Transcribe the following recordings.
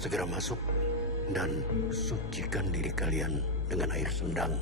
segera masuk dan sucikan diri kalian dengan air sendang.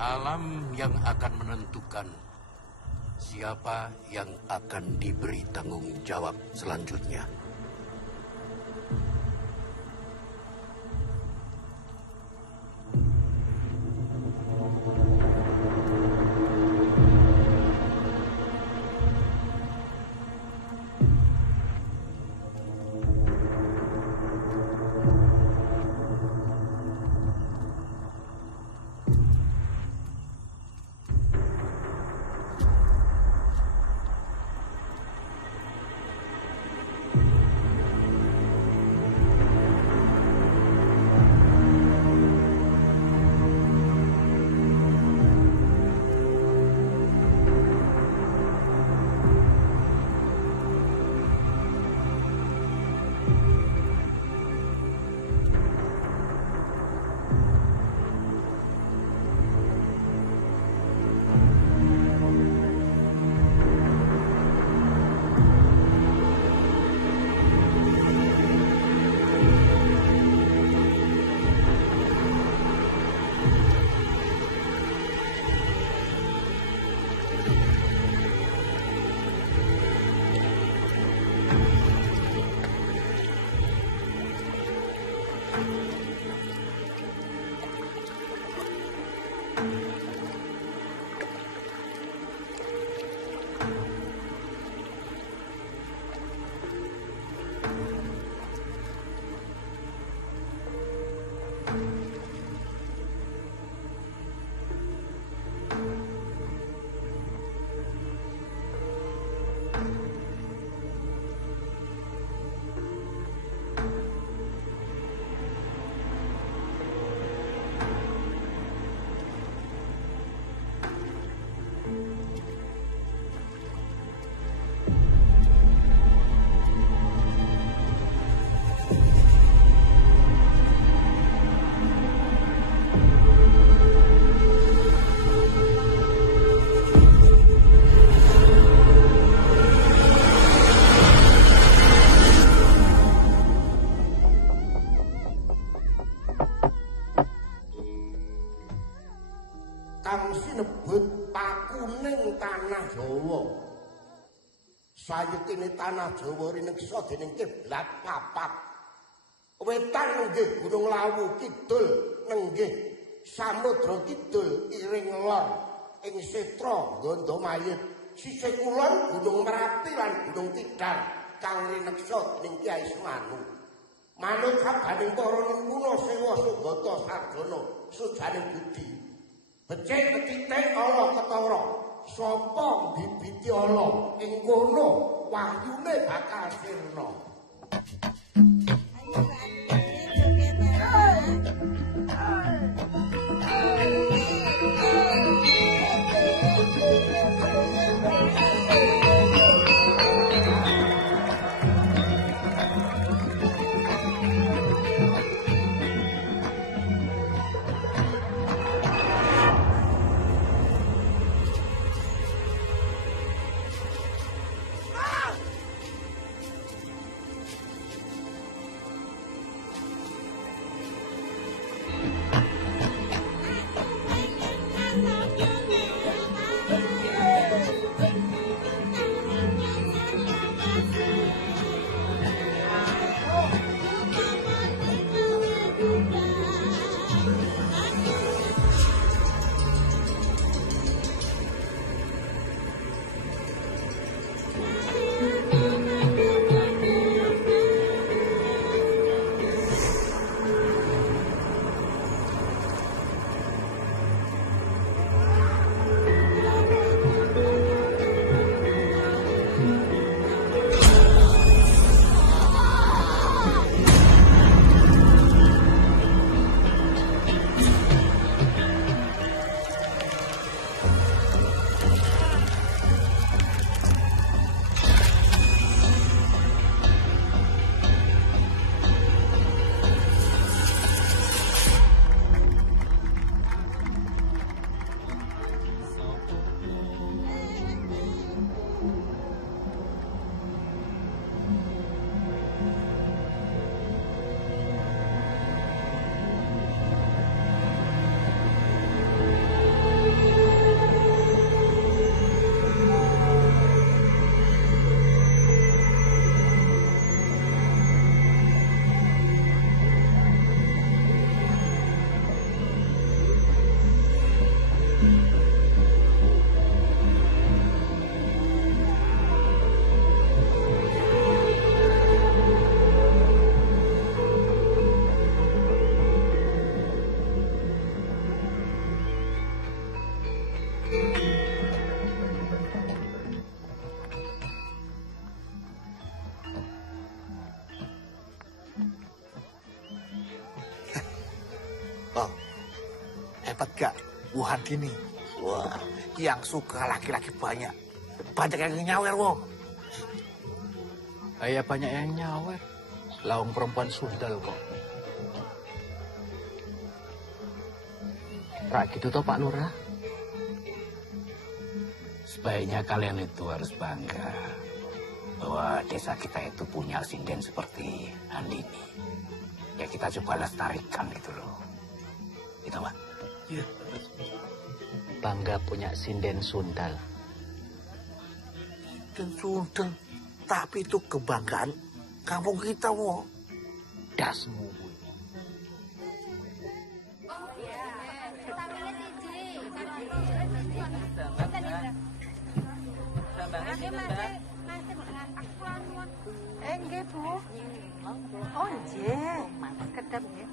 Alam yang akan menentukan siapa yang akan diberi tanggung jawab selanjutnya. kang sinebut pakuning tanah Jawa. Sayekine tanah Jawa rineksa dening kiblat papat. wetan nenggih Gunung Lawu, kidul nenggih Samudra Kidul, iring lor ing Setra Gondomayit, sisih kulon Gunung Merapi lan Gunung Tidar kang rineksa ning Kyai Semanu. Manut kabaning para nenguna sewa Sugata Sarjana sujaning budi. Becik petite ala ketara, sapa bibiti ala ing kono wahyune bakal sirna. Hebat gak Wuhan gini? Wah, yang suka laki-laki banyak. Banyak yang nyawer, wong. Ayah banyak yang nyawer. Lawang perempuan sundal kok. Rak gitu toh Pak Lurah? Sebaiknya kalian itu harus bangga bahwa desa kita itu punya sinden seperti Andini. Ya kita coba lestarikan gitu loh. Gitu Pak? Iya. Bangga punya sinden sundal. Dan sundal. Tapi itu kebanggaan kampung kita, wong. Dasmu. Nggih, Bu. Oh, nggih. Kedap nggih.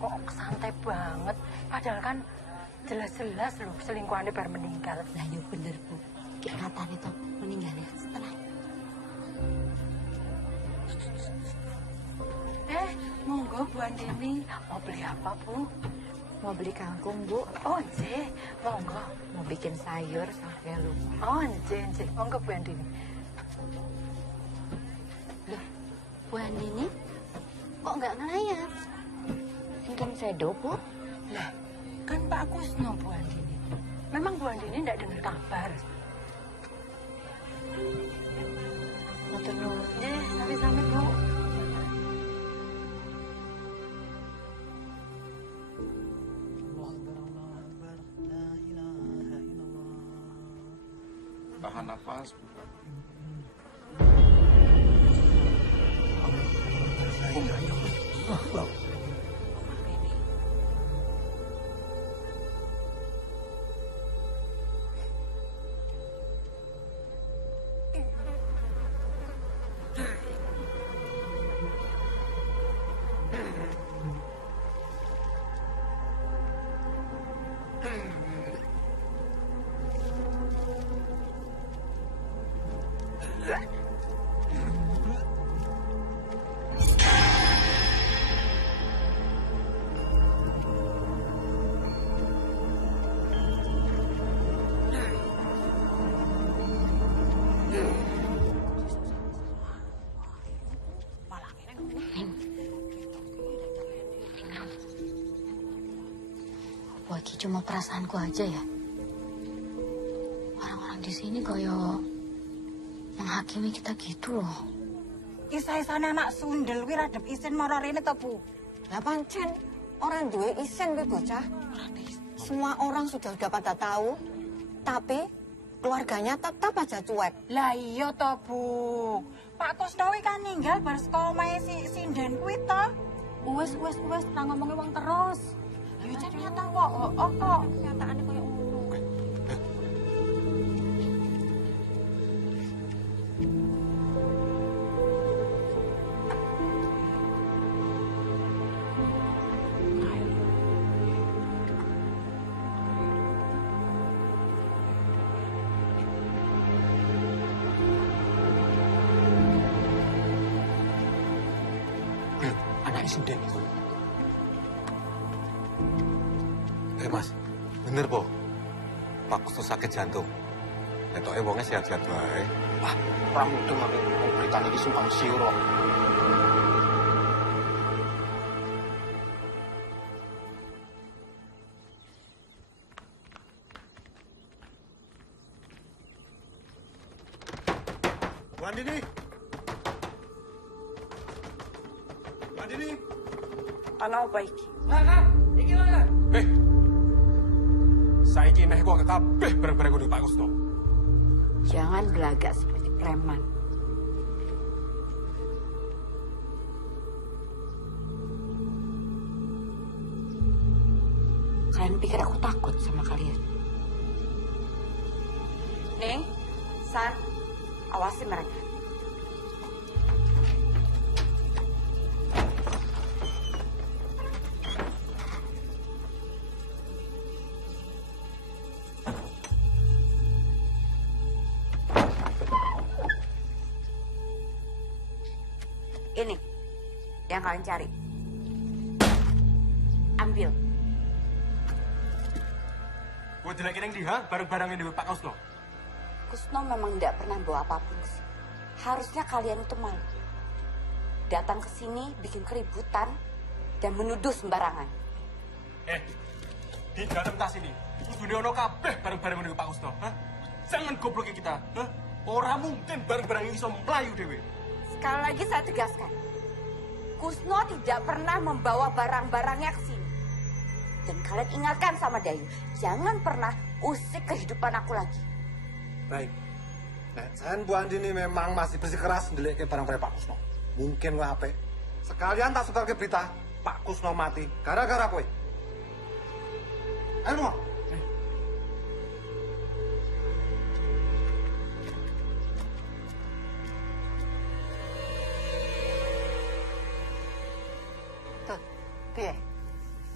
Kok santai banget. Padahal kan jelas-jelas loh selingkuhannya baru meninggal. Lah yo bener, Bu. Kayak katanya toh meninggalnya setelah. Monggo Bu Andini. Mau beli apa, Bu? Mau beli kangkung, Bu. Oh, nggih. Monggo. Mau bikin sayur sampai lupa. Oh, nggih. Monggo Bu Andini. Loh, Bu Andini kok nggak ngelayar? Singkan sedo, Bu. Lah, kan Pak Kusno Bu Andini. Memang Bu Andini enggak dengar kabar. Matur nuwun. Nggih, sami-sami, Bu. Tahan nafas, Bu. Wah, ini cuma perasaanku aja ya. Orang-orang di sini koyo menghakimi kita gitu loh. Kisah-kisahnya anak sundel kuwi radep isin mara rene to, Bu? Lah pancen orang duwe isin kuwi bocah. Semua orang sudah pada tahu, tapi keluarganya tetap aja cuek. Lah iya to, Bu. Pak Kusnawi kan ninggal bar saka omahe si sinden kuwi to. Wes ra ngomongi wong terus. Ya jan nyata kok. Kok nyataane koyo ngono. Anak sinden itu. Mas, bener po. Pak Kusno sakit jantung. Netoknya wongnya sehat-sehat bae. Wah, orang mudeng aku berita iki sumpang siur kok. Bu Andini. Bu Andini. Ana apa iki? Saiki neh kok kabeh bareng-bareng kudu Pak Kusno. Jangan berlagak seperti preman. Kalian pikir aku takut sama kalian? Ning, San, awasi mereka. Ini yang kalian cari. Ambil. Gue jelek neng dia bareng-bareng ini Pak Kusno. Kusno memang tidak pernah bawa apapun sih. Harusnya kalian itu malu. Datang ke sini bikin keributan dan menuduh sembarangan. Di dalam tas ini, kudu ono kabeh bareng-bareng ini Pak Kusno. Jangan goblokin kita. Orang mungkin bareng-bareng ini iso melayu dewe. Sekali lagi saya tegaskan, Kusno tidak pernah membawa barang-barangnya ke sini. Dan kalian ingatkan sama Dayu, jangan pernah usik kehidupan aku lagi. Baik. Nah, saya Bu Andini memang masih bersikeras ndelik barang-barang Pak Kusno. Mungkin wah apik. Sekalian tak sebar ke berita, Pak Kusno mati gara-gara kowe. Ayo, Mo.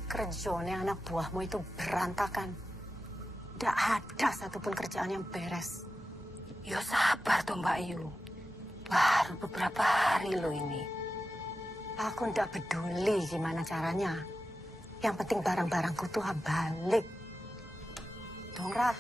Kerjanya anak buahmu itu berantakan. Tidak ada satupun kerjaan yang beres. Ya sabar tuh Mbak Ayu. Baru beberapa hari loh ini. Aku tidak peduli gimana caranya. Yang penting barang-barangku tuh balik. Dongrak.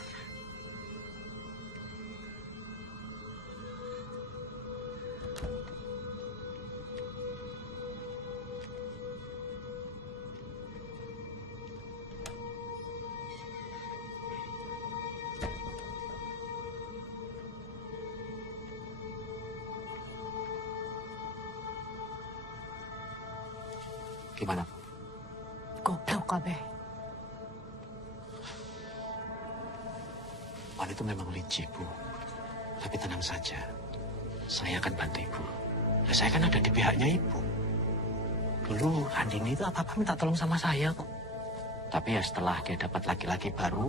Gimana? Goblok kabeh. Wan itu memang licik, Bu. Tapi tenang saja. Saya akan bantu Ibu. Nah, saya kan ada di pihaknya Ibu. Dulu Andini itu apa-apa minta tolong sama saya kok. Tapi ya setelah dia dapat laki-laki baru,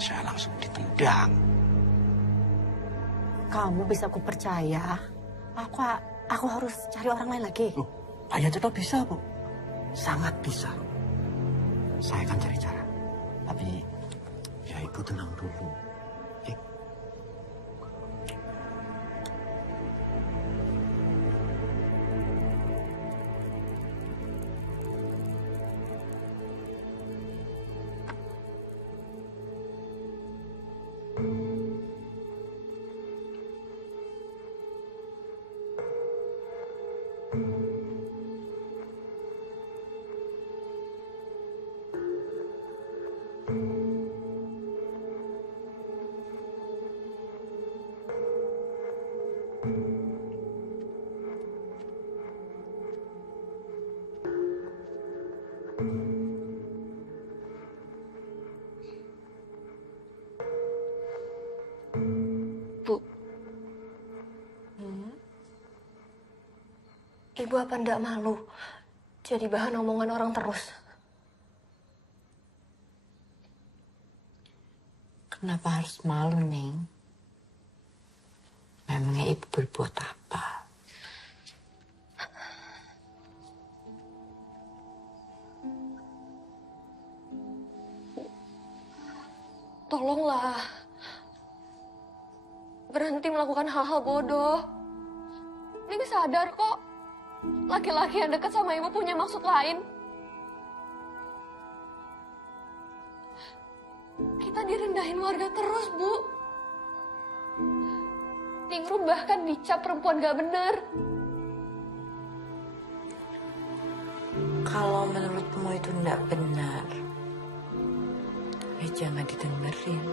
saya langsung ditendang. Kamu bisa aku percaya. Aku harus cari orang lain lagi. Loh, Pak Yaceto bisa, Bu. Sangat bisa. Saya akan cari cara. Tapi, ya Ibu tenang dulu. Ibu apa ndak malu jadi bahan omongan orang terus? Kenapa harus malu, Neng? Memangnya ibu berbuat apa? Tolonglah. Berhenti melakukan hal-hal bodoh. Neng sadar kok. Laki-laki yang dekat sama ibu punya maksud lain. Kita direndahin warga terus, Bu. Ningrum bahkan dicap perempuan gak bener. Kalau menurutmu itu tidak benar, ya jangan didengerin.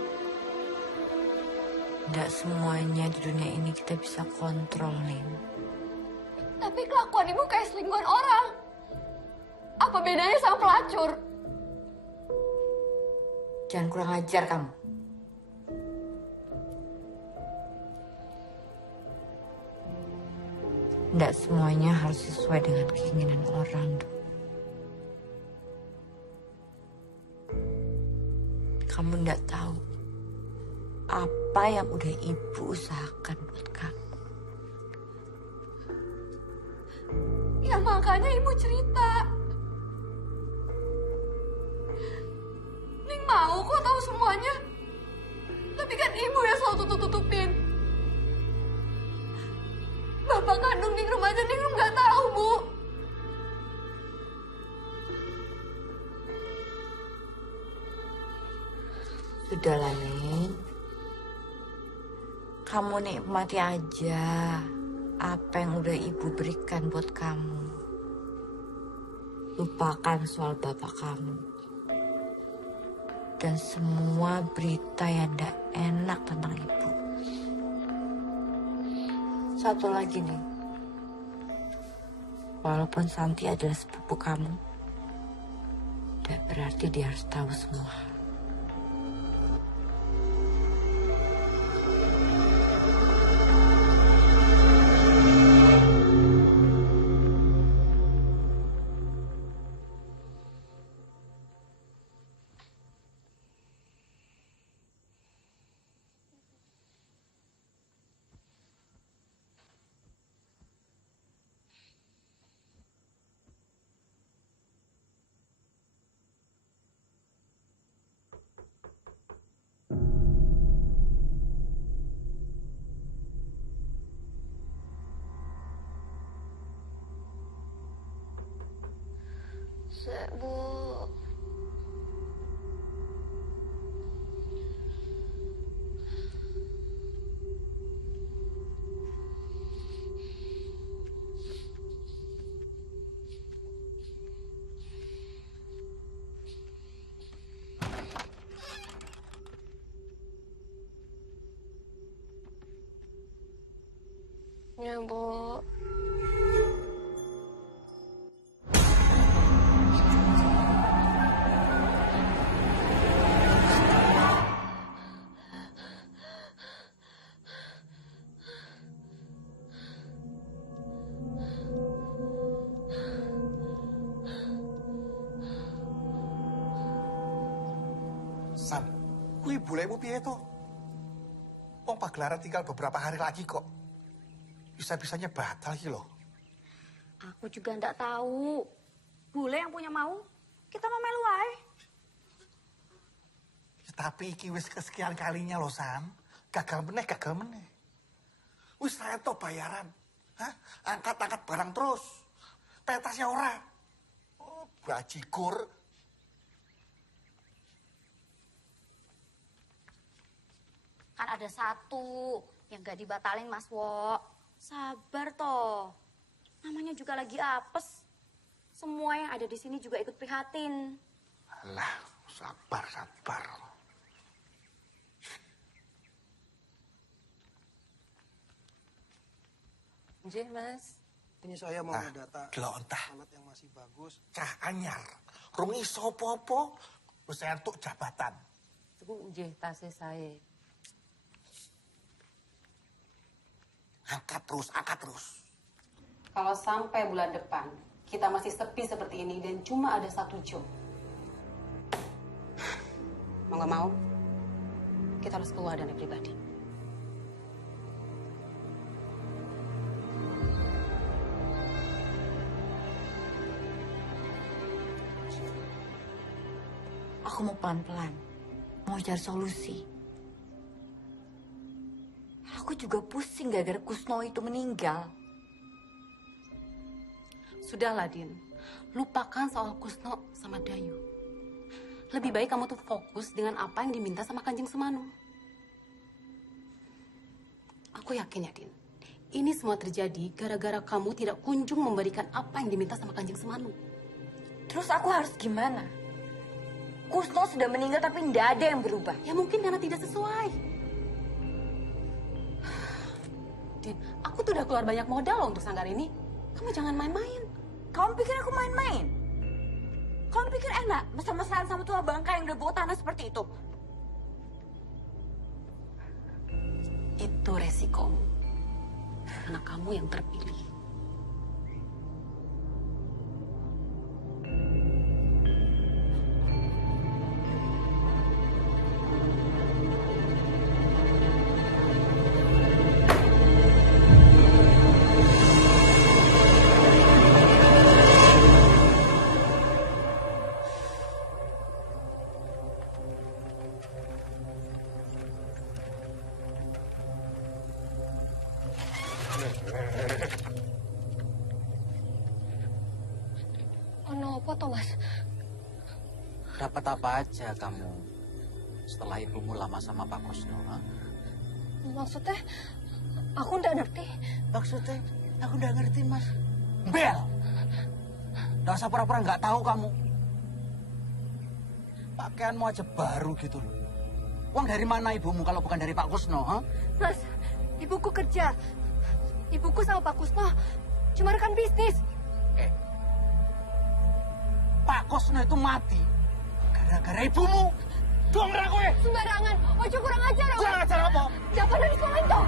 Tidak semuanya di dunia ini kita bisa kontrol, Neng. Tapi kelakuan ibu kayak selingkuhan orang. Apa bedanya sama pelacur? Jangan kurang ajar kamu. Tidak semuanya harus sesuai dengan keinginan orang. Kamu tidak tahu apa yang udah ibu usahakan buat kamu. Ya makanya ibu cerita. Ning mau kok tahu semuanya. Tapi kan ibu yang selalu tutup-tutupin. Bapak kandung Ningrum aja Ningrum nggak tahu, Bu. Sudahlah, Neng. Kamu nikmati aja apa yang udah ibu berikan buat kamu. Lupakan soal bapak kamu. Dan semua berita yang tidak enak tentang ibu. Satu lagi nih. Walaupun Santi adalah sepupu kamu, tidak berarti dia harus tahu semua. Bu. Ya, Bu. Kuwi bolehmu piye to? Wong pagelaran tinggal beberapa hari lagi kok. Bisa-bisanya batal iki lho. Aku juga ndak tahu. Bule yang punya mau, kita mau melu wae. Ya, tapi iki wis kesekian kalinya lho, San. Gagal meneh. Wis saya to bayaran. Hah? Angkat-angkat barang terus. Pentasnya ora. Oh, bajigur. Kan ada satu yang gak dibatalin Mas Wo. Sabar toh. Namanya juga lagi apes. Semua yang ada di sini juga ikut prihatin. Alah, sabar. Nggih, Mas. Ini saya mau data delok entah. alat yang masih bagus. Cah anyar. Rung iso apa-apa. Wis entuk jabatan. Iku nggih tasih saya. Angkat terus. Kalau sampai bulan depan, kita masih sepi seperti ini dan cuma ada 1 job. Mau nggak mau, kita harus keluar dana pribadi. Aku mau pelan-pelan, mau cari solusi. Aku juga pusing gara-gara Kusno itu meninggal. Sudahlah, Din. Lupakan soal Kusno sama Dayu. Lebih baik kamu tuh fokus dengan apa yang diminta sama Kanjeng Semanu. Aku yakin ya, Din. Ini semua terjadi gara-gara kamu tidak kunjung memberikan apa yang diminta sama Kanjeng Semanu. Terus aku harus gimana? Kusno sudah meninggal tapi tidak ada yang berubah. Ya mungkin karena tidak sesuai. Din, aku tuh udah keluar banyak modal loh untuk sanggar ini. Kamu jangan main-main. Kamu pikir aku main-main? Kamu pikir enak mesra-mesraan sama tua bangka yang udah bawa tanah seperti itu? Itu resikomu. Karena kamu yang terpilih. Ono apa toh, Mas? Dapat apa aja kamu setelah ibumu lama sama Pak Kusno? Ha? Maksudnya, aku ndak ngerti. Maksudnya, aku nggak ngerti, Mas. Bel! Nggak usah pura-pura nggak tahu kamu. Pakaianmu aja baru gitu loh. Uang dari mana ibumu kalau bukan dari Pak Kusno? Ha? Mas, ibuku kerja. Ibuku sama Pak Kusno cuma rekan bisnis. Pak Kusno itu mati gara-gara ibumu. Dong ra kowe. Sembarangan. Ojo kurang ajar. Kurang ajar apa? Jangan dari sekolah itu.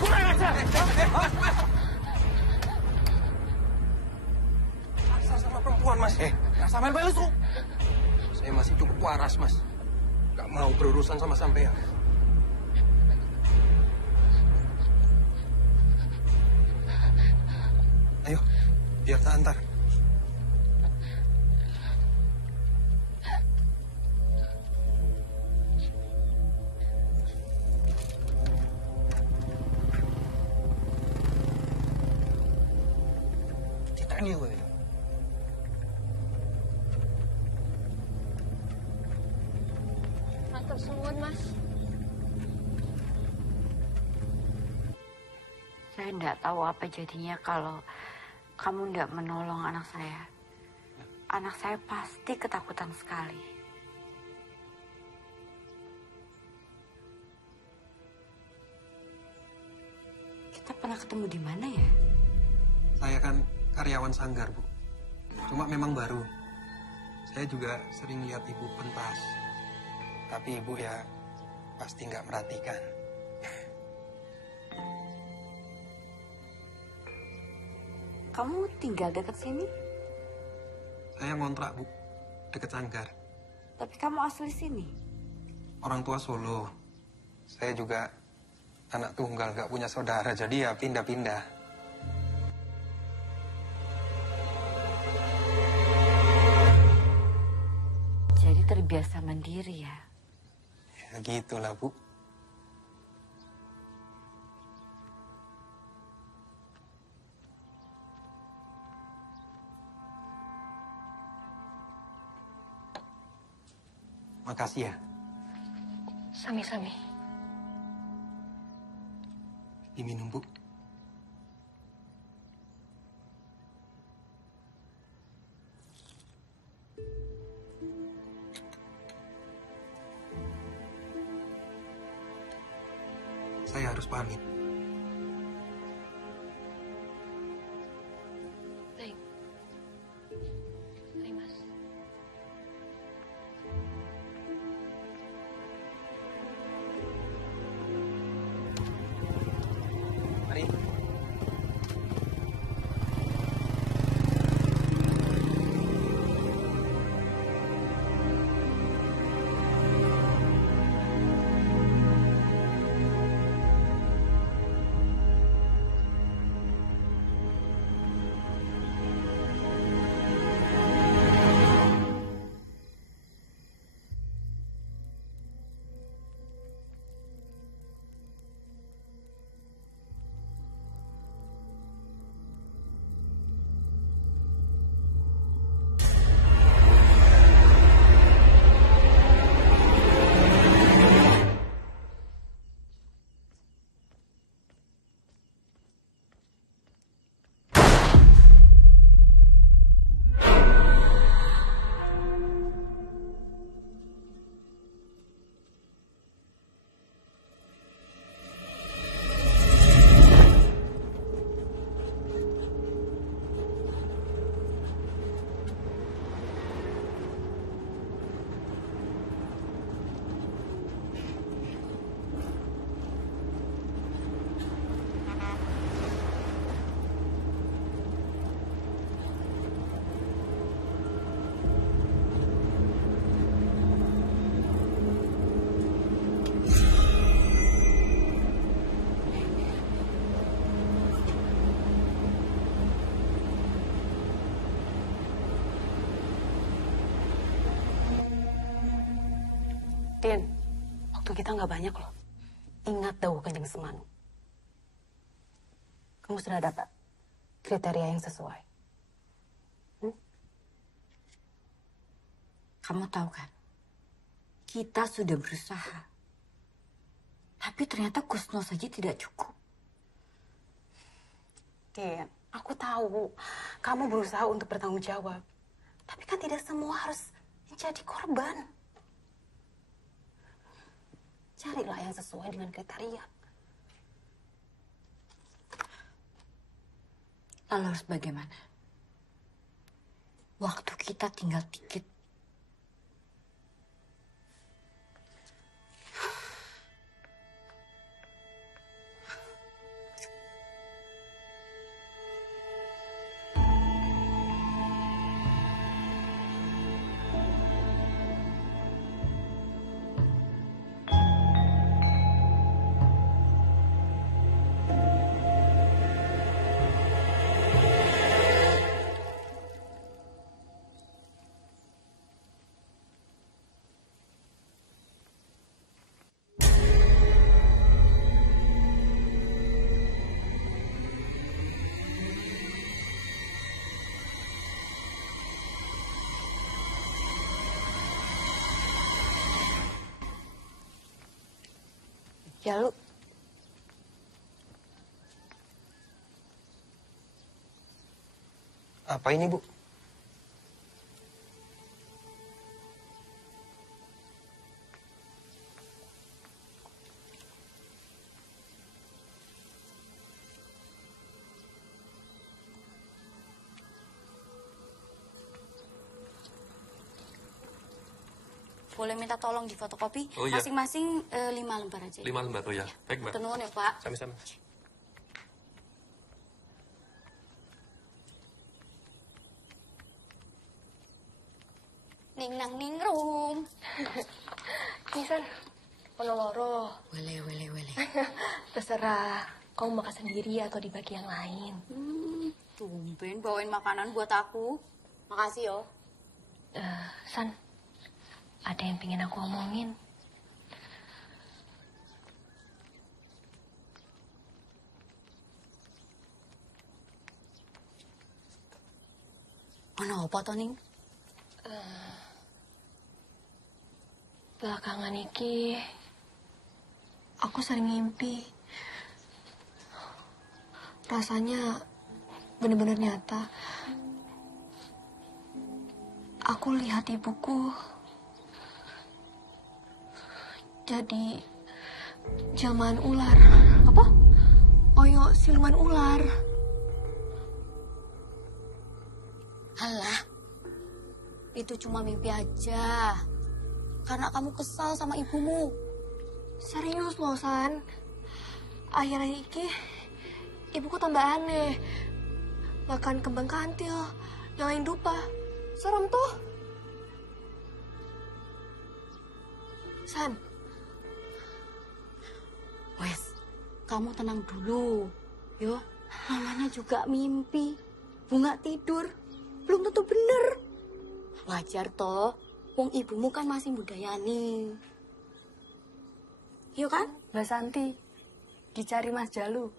Kurang ajar. Asal sama perempuan, Mas. Nggak sampai balus lu. Saya masih cukup waras, Mas. Gak mau berurusan sama sampean. Ayo, biar tak antar. Ditanya gue. Matur suwun, Mas. Saya tidak tahu apa jadinya kalau kamu tidak menolong anak saya. Anak saya pasti ketakutan sekali. Kita pernah ketemu di mana ya? Saya kan karyawan sanggar, Bu. Cuma memang baru. Saya juga sering lihat Ibu pentas. Tapi Ibu ya pasti nggak merhatikan. Kamu tinggal dekat sini? Saya ngontrak, Bu. Deket sanggar. Tapi kamu asli sini? Orang tua Solo. Saya juga anak tunggal, gak punya saudara, jadi ya pindah-pindah. Jadi terbiasa mandiri ya? Ya gitulah, Bu. Makasih ya. Sami-sami. Diminum, Bu. Saya harus pamit. Baik. Baik, Mas. Mari. Din, waktu kita nggak banyak loh. Ingat dahulu Kanjeng Semanu. Kamu sudah dapat kriteria yang sesuai. Kamu tahu kan, kita sudah berusaha. Tapi ternyata Kusno saja tidak cukup. Din, aku tahu kamu berusaha untuk bertanggung jawab. Tapi kan tidak semua harus menjadi korban. Carilah yang sesuai dengan kriteria. Lalu harus bagaimana? Waktu kita tinggal dikit. Ya lu, Apa ini, Bu? Boleh minta tolong di fotokopi? Oh, iya. Masing-masing 5 lembar aja. 5 lembar, oh ya. Baik, Mbak. Tenun ya, Pak. Sami-sami. Ning nang ning rum. Nisan, ono loro. Wele. Terserah, kamu makan sendiri atau dibagi yang lain. Tumben bawain makanan buat aku. Makasih yo. San, ada yang pengen aku omongin. Ono apa to, Ning? Belakangan iki, aku sering ngimpi. Rasanya bener-bener nyata. Aku lihat ibuku jadi jelmaan ular. Apa? Oyo siluman ular. Alah, itu cuma mimpi aja. Karena kamu kesal sama ibumu. Serius loh, San. Akhir-akhir ini, ibuku tambah aneh. Makan kembang kantil, nyalain dupa. Serem tuh. San. Wes, kamu tenang dulu. Yo, namanya juga mimpi. Bunga tidur. Belum tentu bener. Wajar toh, wong ibumu kan masih budayani. Iya kan? Mbak Santi, dicari Mas Jalu.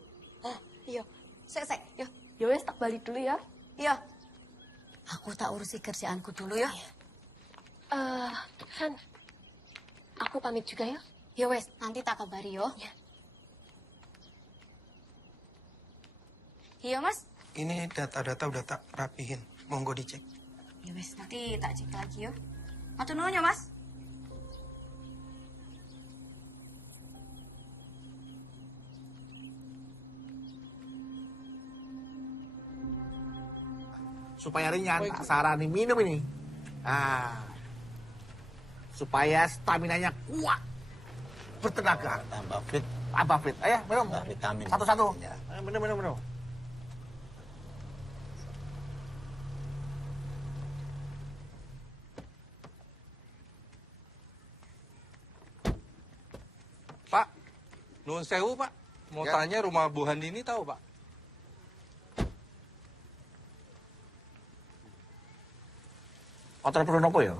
Iya. Sek. Yo. Ya wes, tak balik dulu ya. Iya. Aku tak urusi kerjaanku dulu ya. San, aku pamit juga ya. Ya wes, nanti tak kabari yo. Ya. Iya, Mas. Ini data-data udah tak rapihin. Monggo dicek. Ya wes, nanti tak cek lagi yo. Matur nuwun ya, Mas. Supaya ringan, tak sarani minum ini. Supaya staminanya kuat, bertenaga. Tambah fit. Tambah fit. Ayo, minum. Vitamin. Satu-satu. Ya. Minum. Pak, nuwun sewu, Pak. Mau tanya rumah Bu Handini tahu, Pak? Otor perlu nopo ya?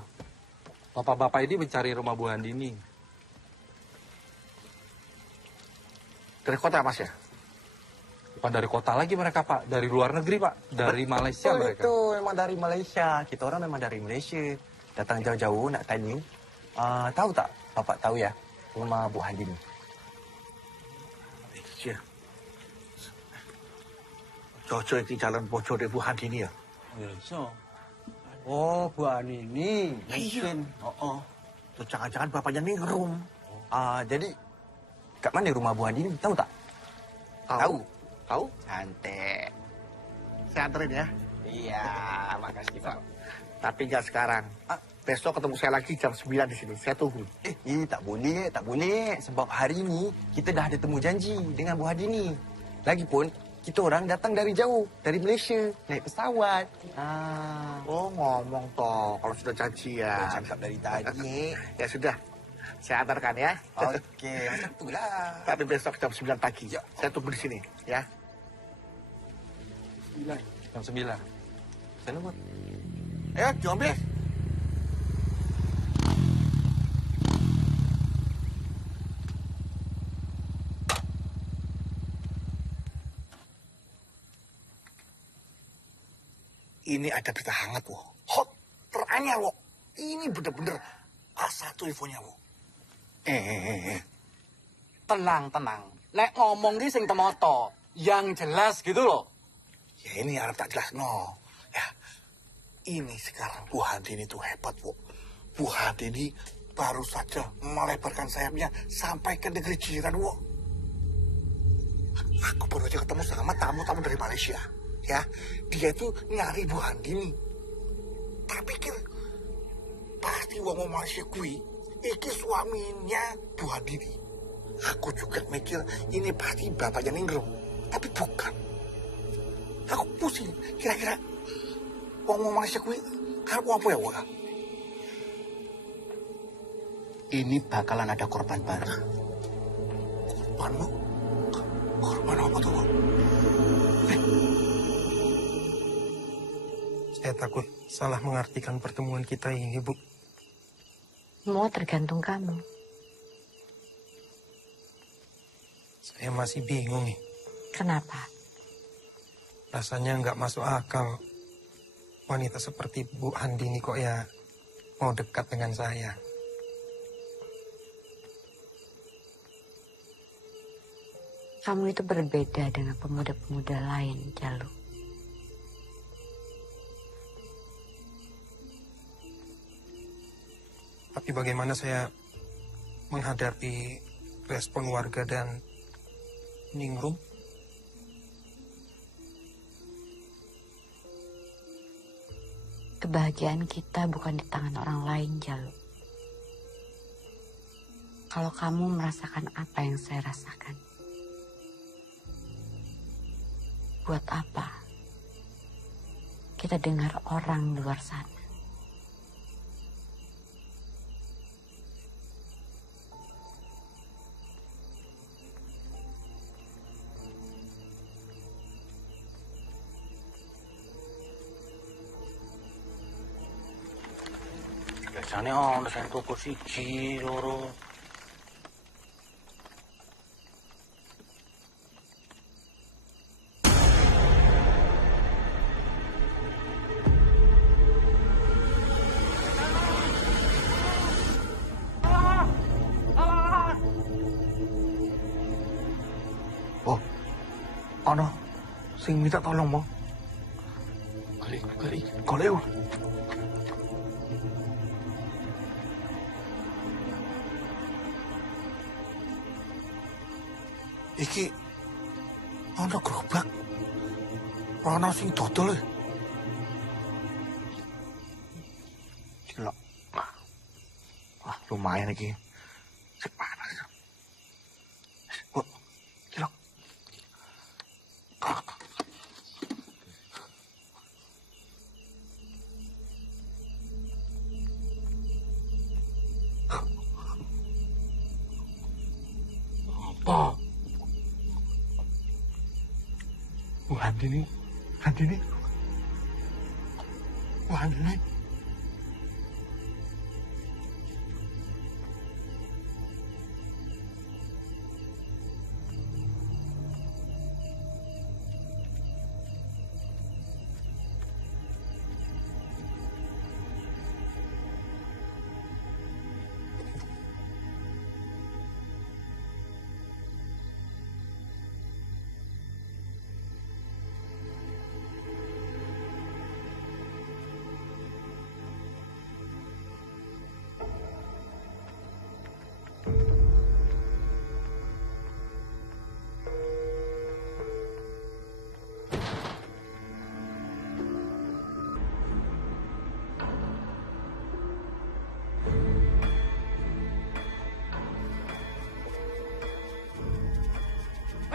Bapak-bapak ini mencari rumah Bu Handini. Dari kota, Mas ya? Bukan dari kota lagi mereka, Pak. Dari luar negeri, Pak. Dari Malaysia mereka. Itu memang dari Malaysia. Kita orang memang dari Malaysia. Datang jauh-jauh nak tanya. Tahu tak? Bapak tahu ya? Rumah Bu Handini. Iya. Cocok di jalan bocor di Bu Handini ya? So. Oh, Bu Handini. Iya. Oh. Tuh jangan-jangan bapaknya ningrum. Jadi, kat mana rumah Bu Handini? Tahu tak? Tahu. Santai. Saya anterin ya. Iya, makasih Pak. Tapi nggak sekarang. Besok ketemu saya lagi jam 9 di sini. Saya tunggu. Tak boleh. Sebab hari ini kita dah ada temu janji dengan Bu Handini. Lagipun, kita orang datang dari jauh, dari Malaysia, naik pesawat. Oh, ngomong toh, kalau sudah janji ya. Cakap dari tadi. Ya sudah, saya antarkan ya. Oke, itulah. Tapi besok jam 9 pagi. Ya. Saya tunggu di sini, ya. Jam 9. Sana, Bu. Ayo, diambil. Ini ada berita hangat, wo. Hot, teranyar, wo. Ini bener-bener A1 infonya, wo. Tenang. Nek ngomong ki sing temoto, yang jelas gitu loh. Ya ini harap tak jelas, no. Ya, ini sekarang Bu Handini itu hebat, wo. Bu Handini baru saja melebarkan sayapnya sampai ke negeri jiran, wo. Aku baru aja ketemu sama tamu-tamu dari Malaysia. Ya, dia itu nyari Bu Handini. Tak pikir pasti wong Malaysia kui iki suaminya Bu Handini. Aku juga mikir ini pasti bapaknya Ninggrum, tapi bukan. Aku pusing, kira-kira wong Malaysia kui karep apa ya, wong? ini bakalan ada korban baru. Korban, Bu? Korban apa tuh, Bu? Saya takut salah mengartikan pertemuan kita ini, Bu. Semua tergantung kamu. Saya masih bingung nih. Kenapa? Rasanya nggak masuk akal. Wanita seperti Bu Handini kok ya mau dekat dengan saya. Kamu itu berbeda dengan pemuda-pemuda lain, Jalu. Tapi bagaimana saya menghadapi respon warga dan Ningrum? Kebahagiaan kita bukan di tangan orang lain, Jalu. Kalau kamu merasakan apa yang saya rasakan, buat apa kita dengar orang luar sana? Biasanya ono sing tuku siji, loro. Oh, ono sing minta tolong, Mo. Golek. Iki ana gerobak. Ana sing dodol. Gila. Wah, lumayan iki. Sik panas. Kok gila. Apa? Bu Handini. Bu Handini.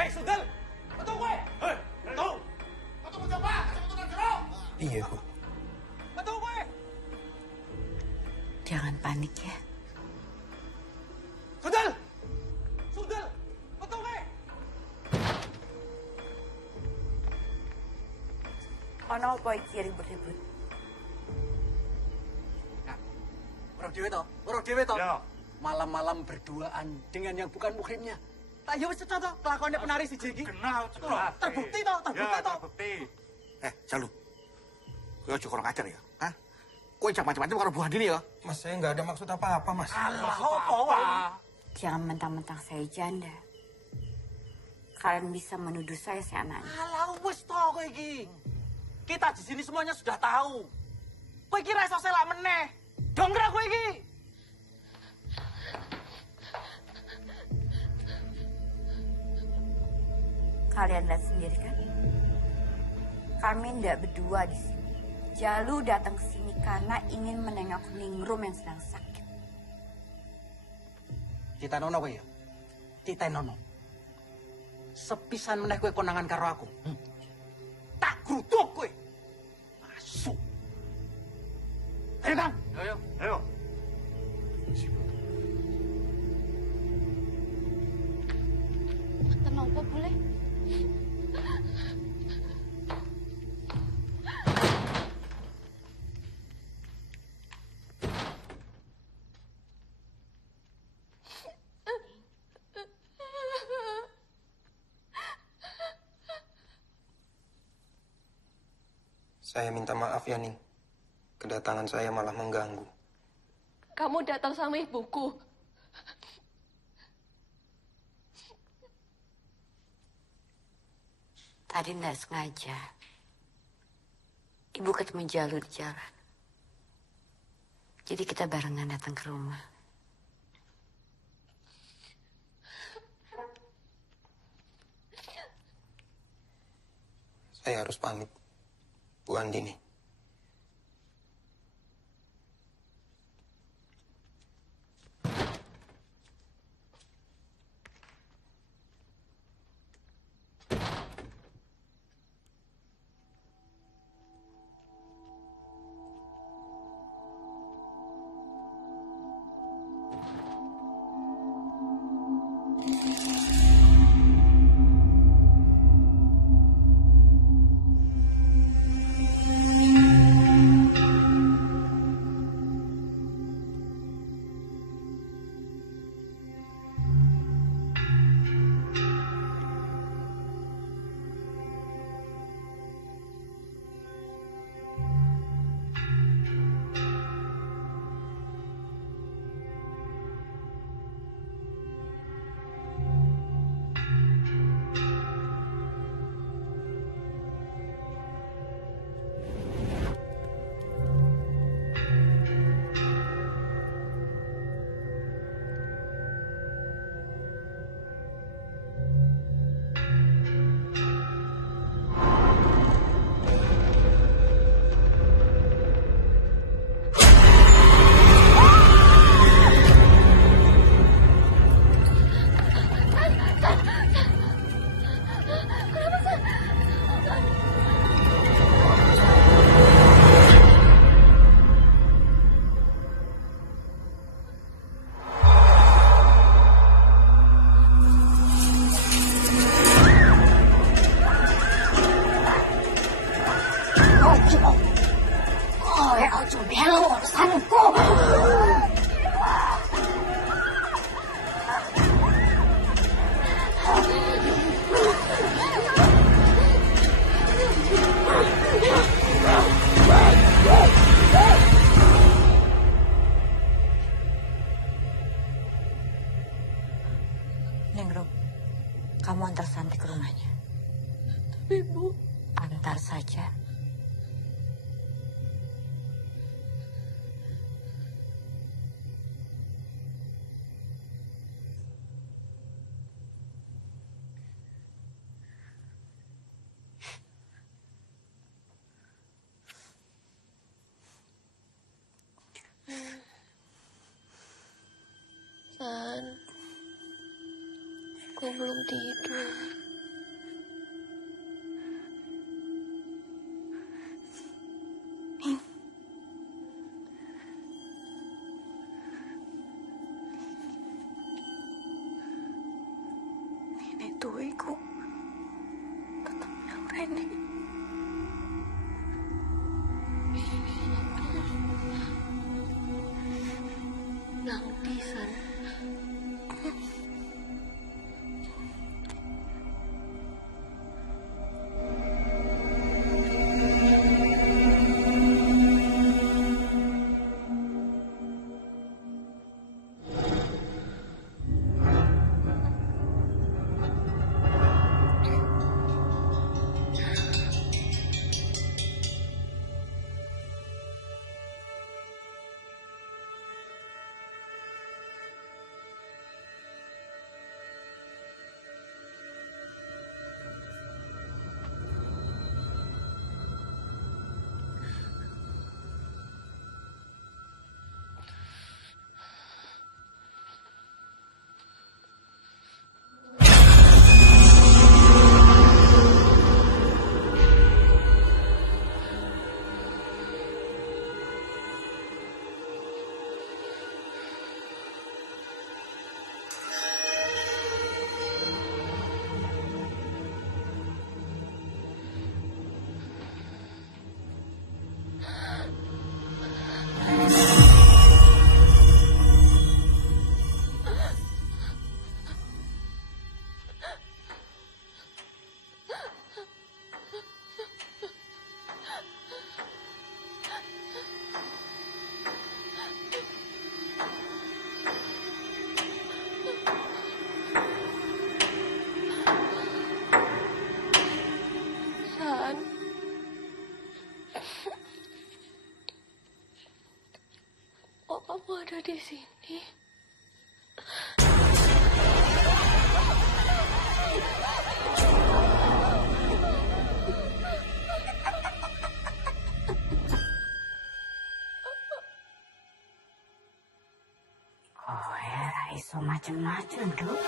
Hei, Sugel! Betul gue! Hei, betul! Betul siapa? Betul jeruk! Iya, Bu. Betul gue! Jangan panik ya. Sugel! Sugel! Betul gue! Ono apa iki ribut-ribut? Orang dewe toh. Malam-malam berduaan dengan yang bukan muhrimnya. Tak ya wis toh kelakuannya penari si Jeki. Kenal, Terbukti toh. terbukti. Jalu. Kowe aja kurang ajar ya. Hah? Kowe macam-macam karo Bu Handini ya? Mas, saya nggak ada maksud apa-apa, Mas. Alah, apa? Jangan mentang-mentang saya janda. Kalian bisa menuduh saya seenaknya. Alah wis toh kowe iki. Kita di sini semuanya sudah tahu. Kowe iki ra iso selak meneh. Dongkrak kowe iki. Kalian lihat sendiri kan? Kami tidak berdua di sini. Jalu datang ke sini karena ingin menengok Ningrum yang sedang sakit. Kita nono kowe ya. Kita nono. Sepisan meneh kowe konangan karo aku. Tak gruduk kowe. Masuk. Ayo, Kang. Ayo. Saya minta maaf ya, Ning. Kedatangan saya malah mengganggu. Kamu datang sama ibuku. Tadi nggak sengaja. Ibu ketemu Jalu di jalan. Jadi kita barengan datang ke rumah. Saya harus pamit, Bu Andini. Ningrum, kamu antar Santi ke rumahnya. Tapi Bu, antar saja. San, aku belum tidur. Nenek tuiku tetap yang Reni. Ngerti, San. ada di sini. Oh ya, iso macem-macem tuh.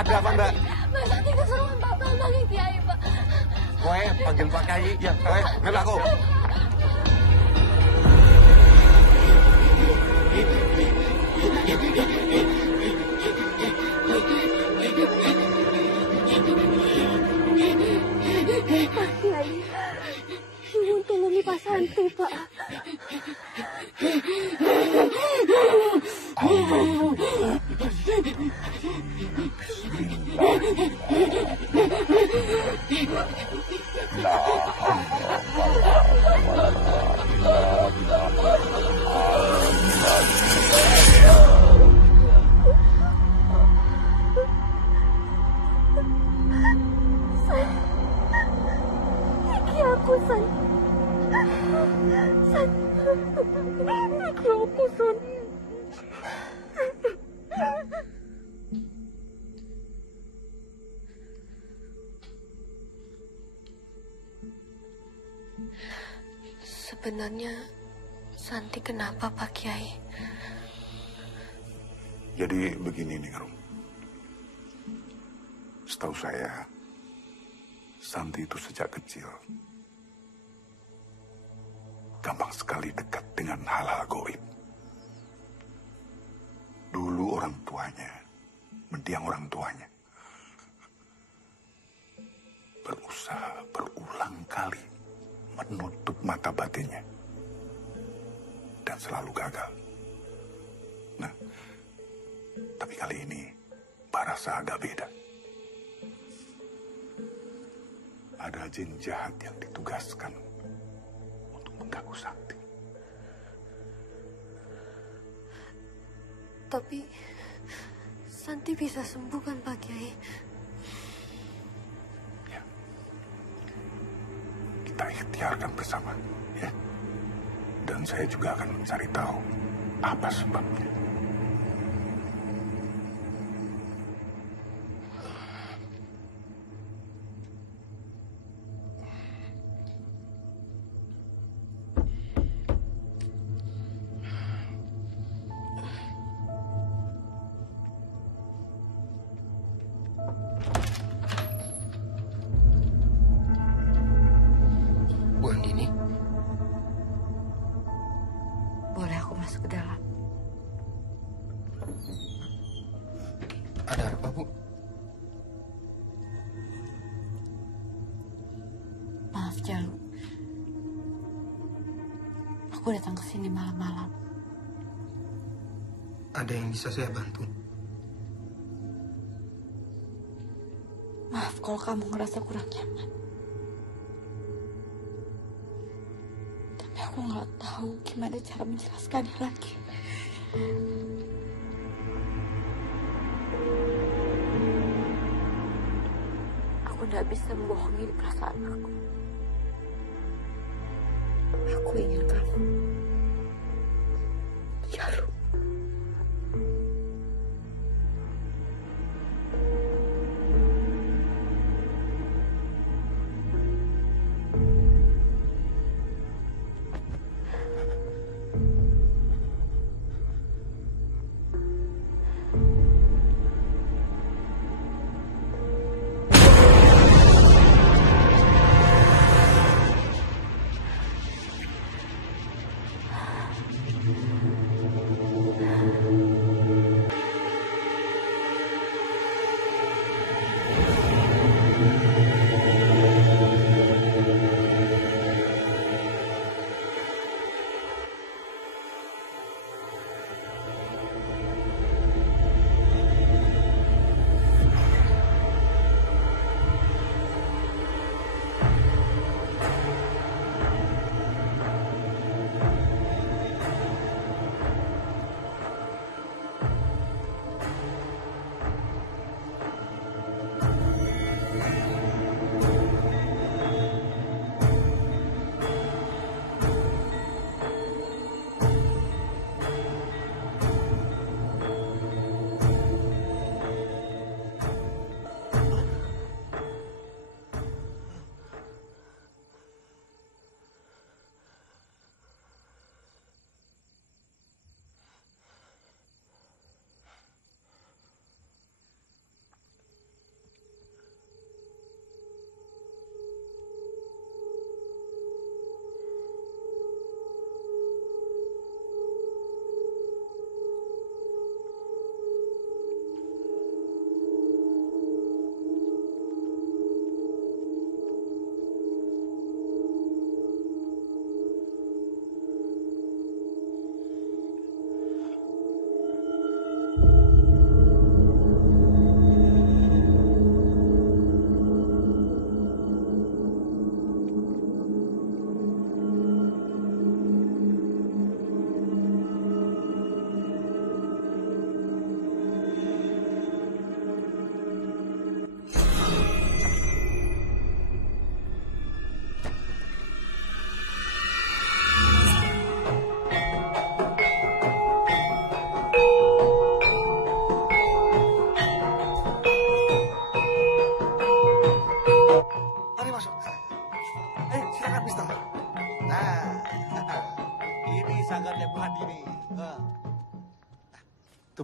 Ada apa, Mbak? Mbak Santi kesurupan Pak panggil Kiai, Pak. Kowe panggil Pak Kiai. Ya, kowe ngel aku. Pak Kiai, Nuwun tulungi Pak Santi, Pak. Iki aku, San. San. Iki aku, San. Sebenarnya Santi kenapa, Pak Kiai? Jadi begini nih, Rum. Setahu saya, Santi itu sejak kecil gampang sekali dekat dengan hal-hal gaib. Dulu orang tuanya, mendiang orang tuanya, berusaha berulang kali menutup mata batinnya dan selalu gagal. Nah, tapi kali ini Pak rasa agak beda. Ada jin jahat yang ditugaskan untuk mengganggu Santi. Tapi Santi bisa sembuh kan, Pak Kiai? Kita ikhtiarkan bersama, ya. Dan saya juga akan mencari tahu apa sebabnya. Bu Andini, boleh aku masuk ke dalam? Ada apa, Bu? Maaf, Jalu. Aku datang ke sini malam-malam. Ada yang bisa saya bantu? Maaf kalau kamu ngerasa kurang nyaman. Tapi aku nggak tahu gimana cara menjelaskannya lagi. Aku nggak bisa membohongi perasaan aku. Aku ingin kamu. Jalu.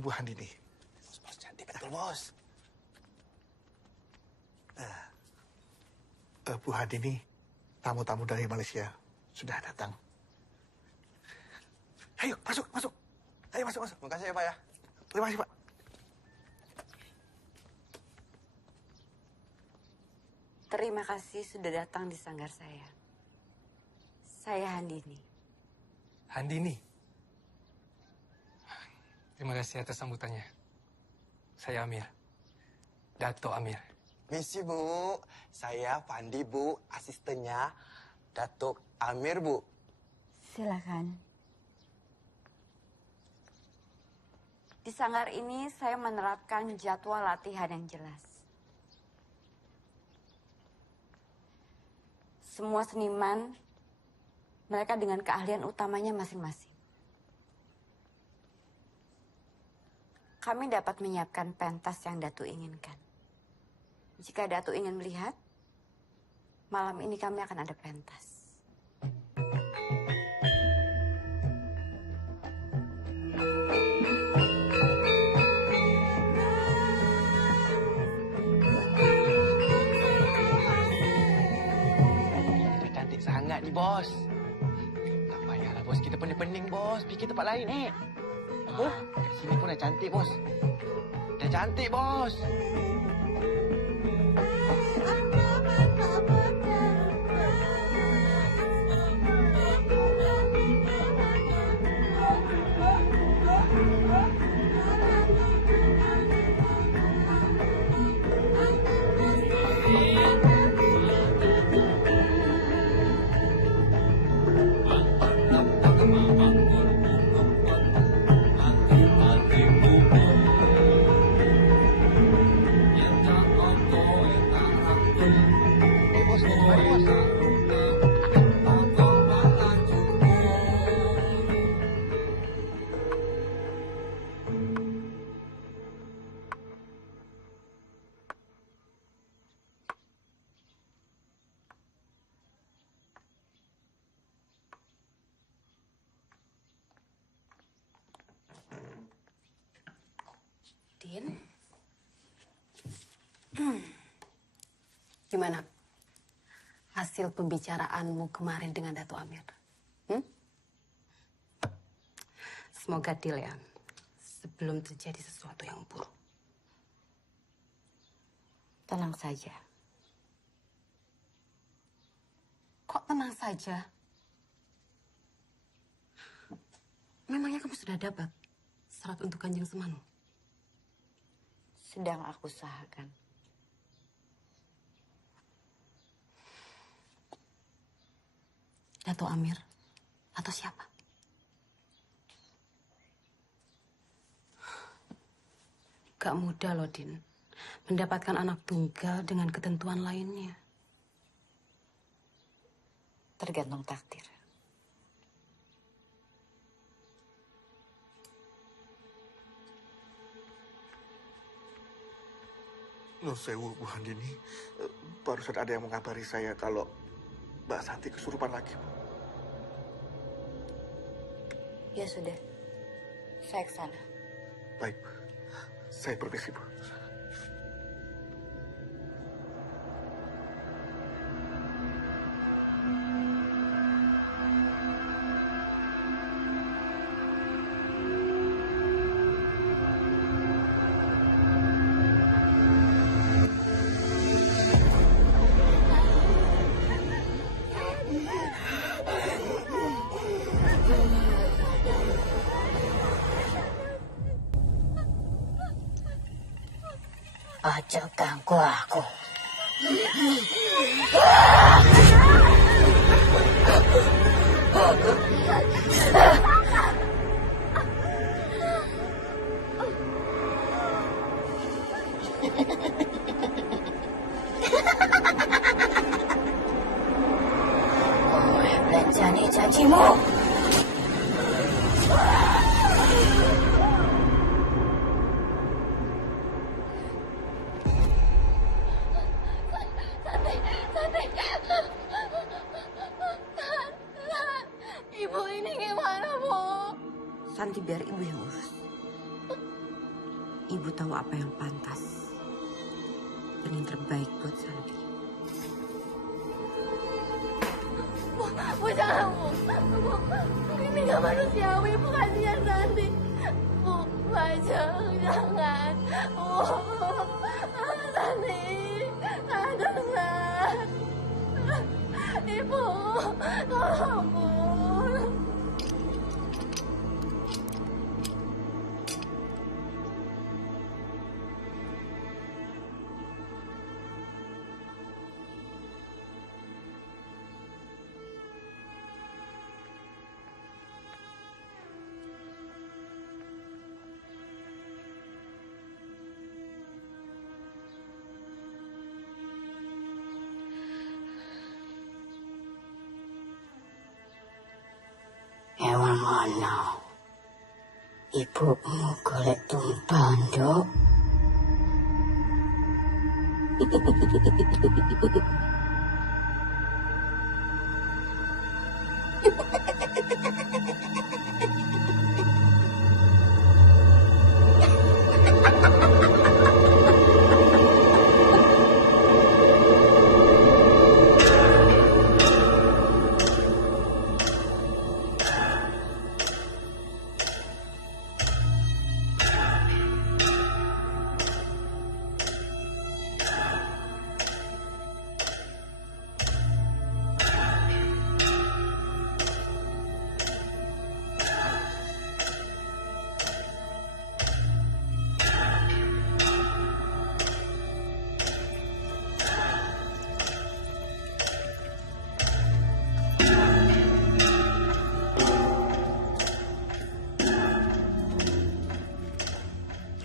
Bu Handini. Bos cantik betul, Bos. Bu Handini, tamu-tamu dari Malaysia sudah datang. Ayo, masuk. Ayo, masuk. Terima kasih ya, Pak ya. Terima kasih, Pak. Terima kasih sudah datang di sanggar saya. Saya Handini. Handini. Terima kasih atas sambutannya. Saya Amir. Dato Amir. Misi, Bu. Saya Pandi, Bu. Asistennya Datuk Amir, Bu. Silakan. Di sanggar ini saya menerapkan jadwal latihan yang jelas. Semua seniman, mereka dengan keahlian utamanya masing-masing. Kami dapat menyiapkan pentas yang Datuk inginkan. Jika Datuk ingin melihat, malam ini kami akan ada pentas. Cantik sangat ni, Bos. Tak payahlah, Bos. Kita pening-pening, Bos. Fikir tempat lain, kat sini pun dah cantik, Bos. Dah cantik, Bos. Din? Gimana hasil pembicaraanmu kemarin dengan Dato Amir? Semoga deal ya, sebelum terjadi sesuatu yang buruk. Tenang saja. Kok tenang saja? Memangnya kamu sudah dapat syarat untuk Kanjeng Semanu? Sedang aku usahakan. Dato Amir atau siapa? Gak mudah loh, Din. Mendapatkan anak tunggal dengan ketentuan lainnya. Tergantung takdir. Nur sewu, Bu Handini. Barusan ada yang mengabari saya kalau Mbak Santi kesurupan lagi, Bu. Ya sudah, saya ke sana. Baik, saya permisi, Bu. Ojo ganggu aku. Kowe belanjani janjimu. Ibu ini gimana, Bu? Santi biar ibu yang urus. tahu apa yang pantas dan yang terbaik buat Sandi. Bu, jangan, Bu. Ini gak manusiawi, Bu, kasihan Sandi. Bu, jangan. Bu, Sandi, dengar. Ibu, tolong, Bu. Ewan ngono. Ibumu golek tumpang, Nduk.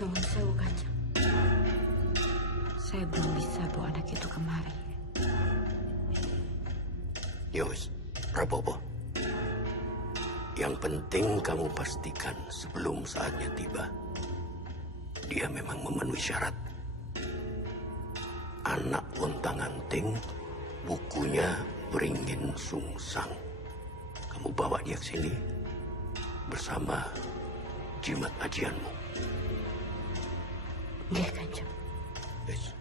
Nyuwun sewu, Kanjeng. Saya belum bisa bawa anak itu kemari. Yos, Prabowo. Yang penting kamu pastikan sebelum saatnya tiba, dia memang memenuhi syarat. Anak Wontang-Anting, bukunya Beringin Sungsang. Kamu bawa dia ke sini bersama jimat ajianmu. Nggih, Kanjeng. Yes.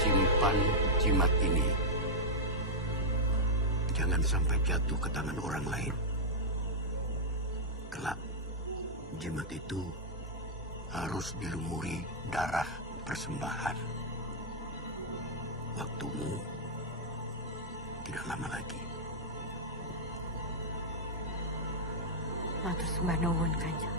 Simpan jimat ini. Jangan sampai jatuh ke tangan orang lain. Kelak, jimat itu harus dilumuri darah persembahan. Waktumu tidak lama lagi. Matur sembah nuwun, Kanjeng.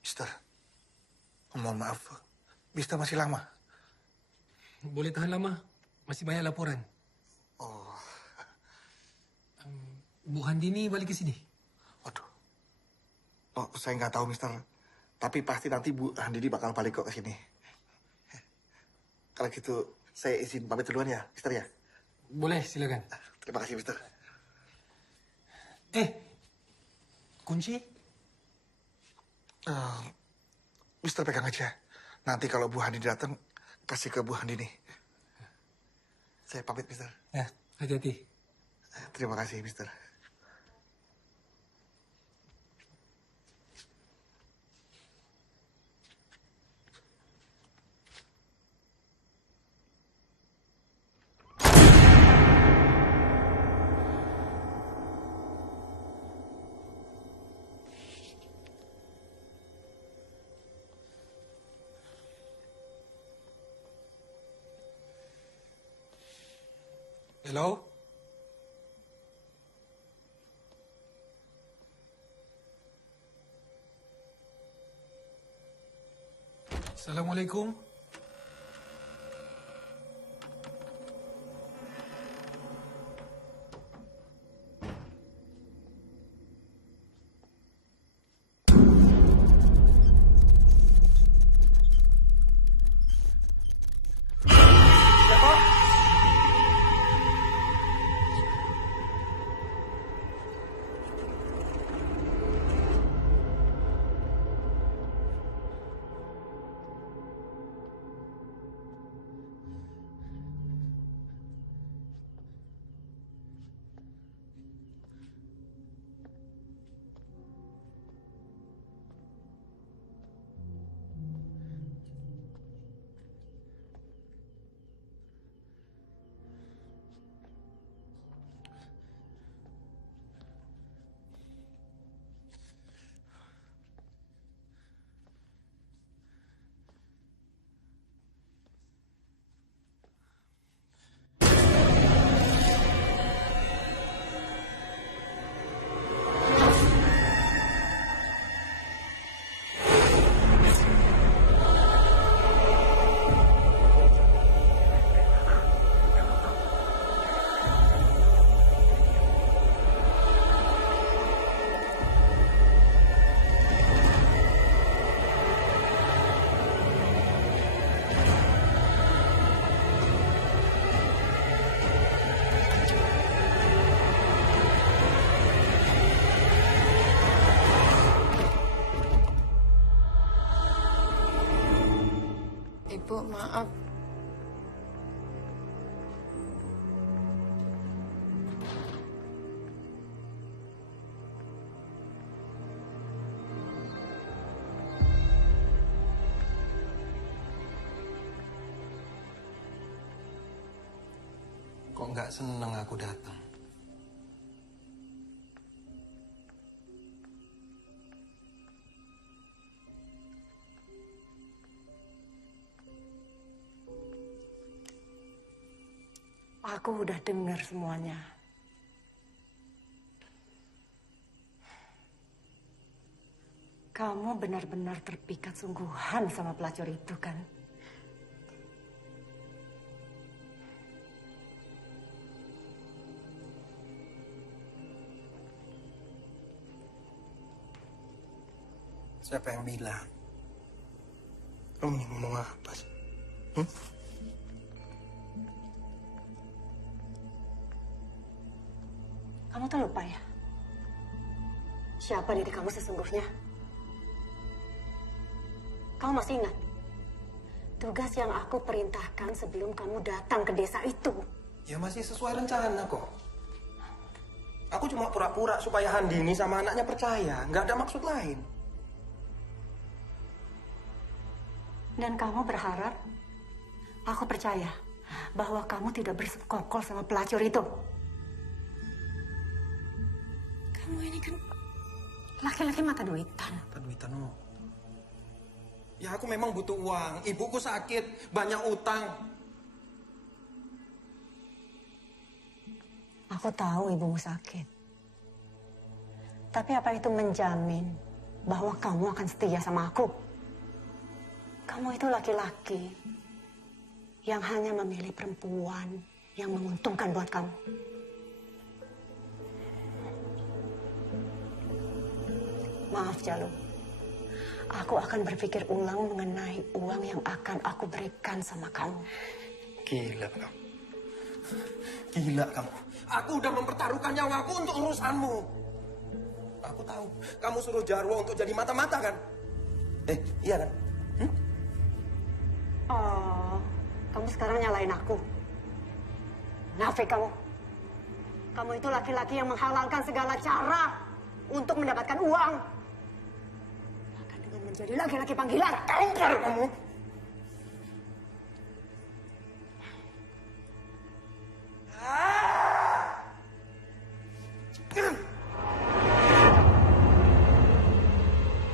Mister, mohon maaf. Mister masih lama? Boleh tahan lama. Masih banyak laporan. Oh. Bu Handini balik ke sini? Oh, saya nggak tahu, Mister. Tapi pasti nanti Bu Handini bakal balik kok ke sini. Kalau gitu, saya izin pamit duluan ya, Mister ya? Boleh, silakan. Terima kasih, Mister. Kunci? Mister pegang aja. Nanti kalau Bu Handini datang, kasih ke Bu Handini. Saya pamit, Mister. Ya, hati-hati. Terima kasih, Mister. Hello? Assalamualaikum. Bu, maaf. Kok nggak seneng aku datang? Aku udah dengar semuanya. Kamu benar-benar terpikat sungguhan sama pelacur itu, kan? Siapa yang bilang? Kamu ini ngomong apa sih? Kamu tuh lupa ya? Siapa diri kamu sesungguhnya? Kamu masih ingat? Tugas yang aku perintahkan sebelum kamu datang ke desa itu. Ya masih sesuai rencana kok. Aku cuma pura-pura supaya Handini sama anaknya percaya. Nggak ada maksud lain. Dan kamu berharap aku percaya bahwa kamu tidak bersekongkol sama pelacur itu. Kamu ini kan laki-laki mata duitan. Mata duitan, oh. Ya aku memang butuh uang. Ibuku sakit, banyak utang. Aku tahu ibumu sakit. Tapi apa itu menjamin bahwa kamu akan setia sama aku? Kamu itu laki-laki yang hanya memilih perempuan yang menguntungkan buat kamu. Maaf, Jalu. Aku akan berpikir ulang mengenai uang yang akan aku berikan sama kamu. Gila kamu. Gila kamu. Aku udah mempertaruhkan nyawaku untuk urusanmu. Aku tahu. Kamu suruh Jarwo untuk jadi mata-mata kan? Iya kan? Oh, kamu sekarang nyalain aku. Nafik kamu. Kamu itu laki-laki yang menghalalkan segala cara untuk mendapatkan uang. Bahkan dengan menjadi laki-laki panggilan. Tangkar kamu.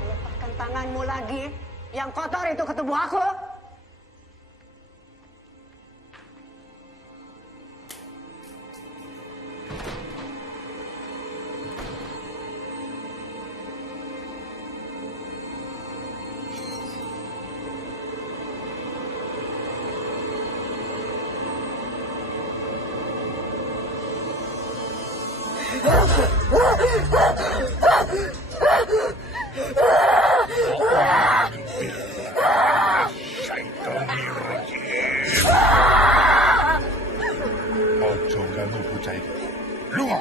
Lepaskan tanganmu lagi. Yang kotor itu ke tubuh aku. Ojo ganggu bocah iki. Lunga.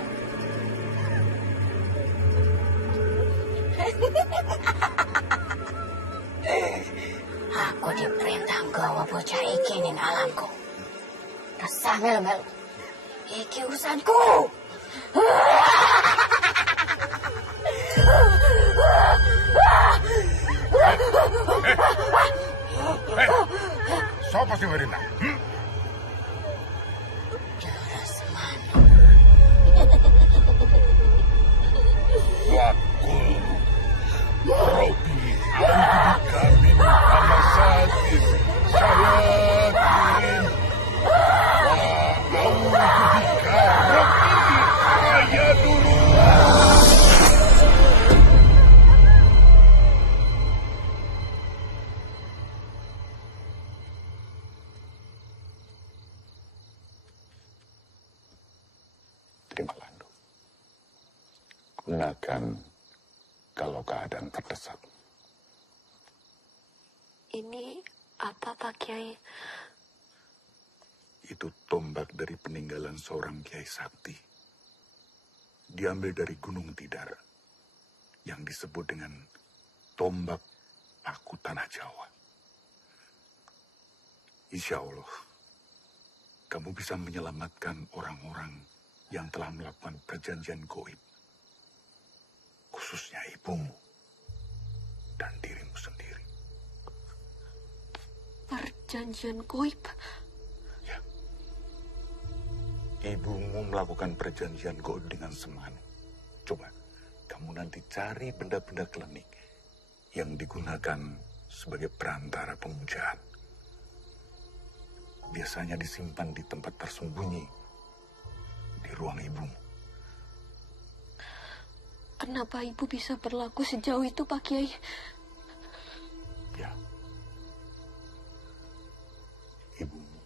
Aku diperintah gawa bocah iki ning alamku. Resah melu-melu. Iki urusanku. Sopo sing merintah? Wakul Robi Al-Bikamin Amasatis Syayatin Wa'audubika Robi Raya dulu. Terimalah. Gunakan kalau keadaan terdesak. Ini apa, Pak Kiai? Itu tombak dari peninggalan seorang Kiai Sakti. Diambil dari Gunung Tidar. Yang disebut dengan tombak paku tanah Jawa. Insya Allah, kamu bisa menyelamatkan orang-orang yang telah melakukan perjanjian goib. Khususnya ibumu dan dirimu sendiri. Perjanjian goib? Ya. Ibumu melakukan perjanjian goib dengan Semanu. Coba, kamu nanti cari benda-benda klinik yang digunakan sebagai perantara pemujaan. Biasanya disimpan di tempat tersembunyi di ruang ibumu. Kenapa ibu bisa berlaku sejauh itu, Pak Kiai? Ya. Ibumu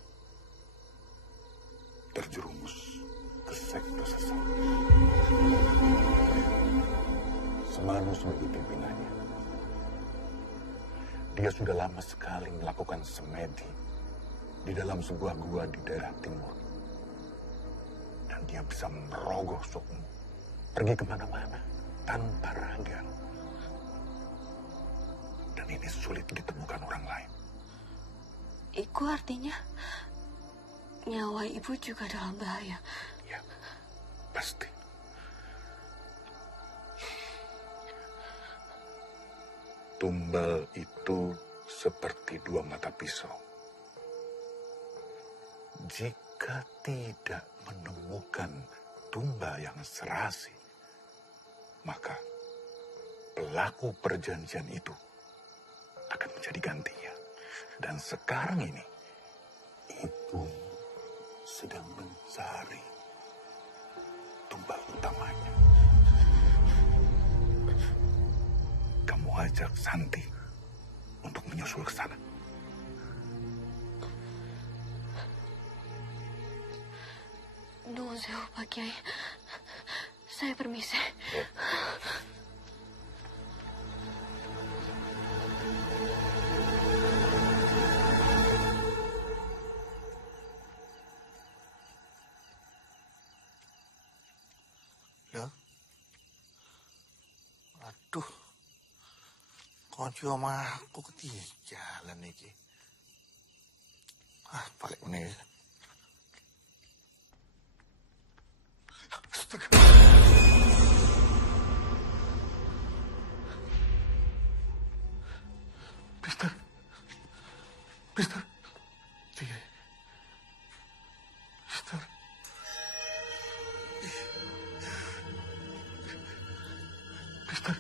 terjerumus ke sekte sesat. Semanu sebagai pimpinannya. Dia sudah lama sekali melakukan semedi di dalam sebuah gua di daerah timur. Dan dia bisa merogoh sukmu, pergi kemana-mana tanpa raga. Dan ini sulit ditemukan orang lain. Itu artinya nyawa ibu juga dalam bahaya. Ya, pasti. Tumbal itu seperti dua mata pisau. Jika tidak menemukan tumbal yang serasi, maka pelaku perjanjian itu akan menjadi gantinya. Dan sekarang ini, ibu sedang mencari tumbal utamanya. Kamu ajak Santi untuk menyusul ke sana. Nuhun sewu, Pak Kiai. Saya permisi. Ya. Aduh. Kunci omah aku ketinggalan iki. Balik meneh. Mister. Mister. Iya. Mister. Mister.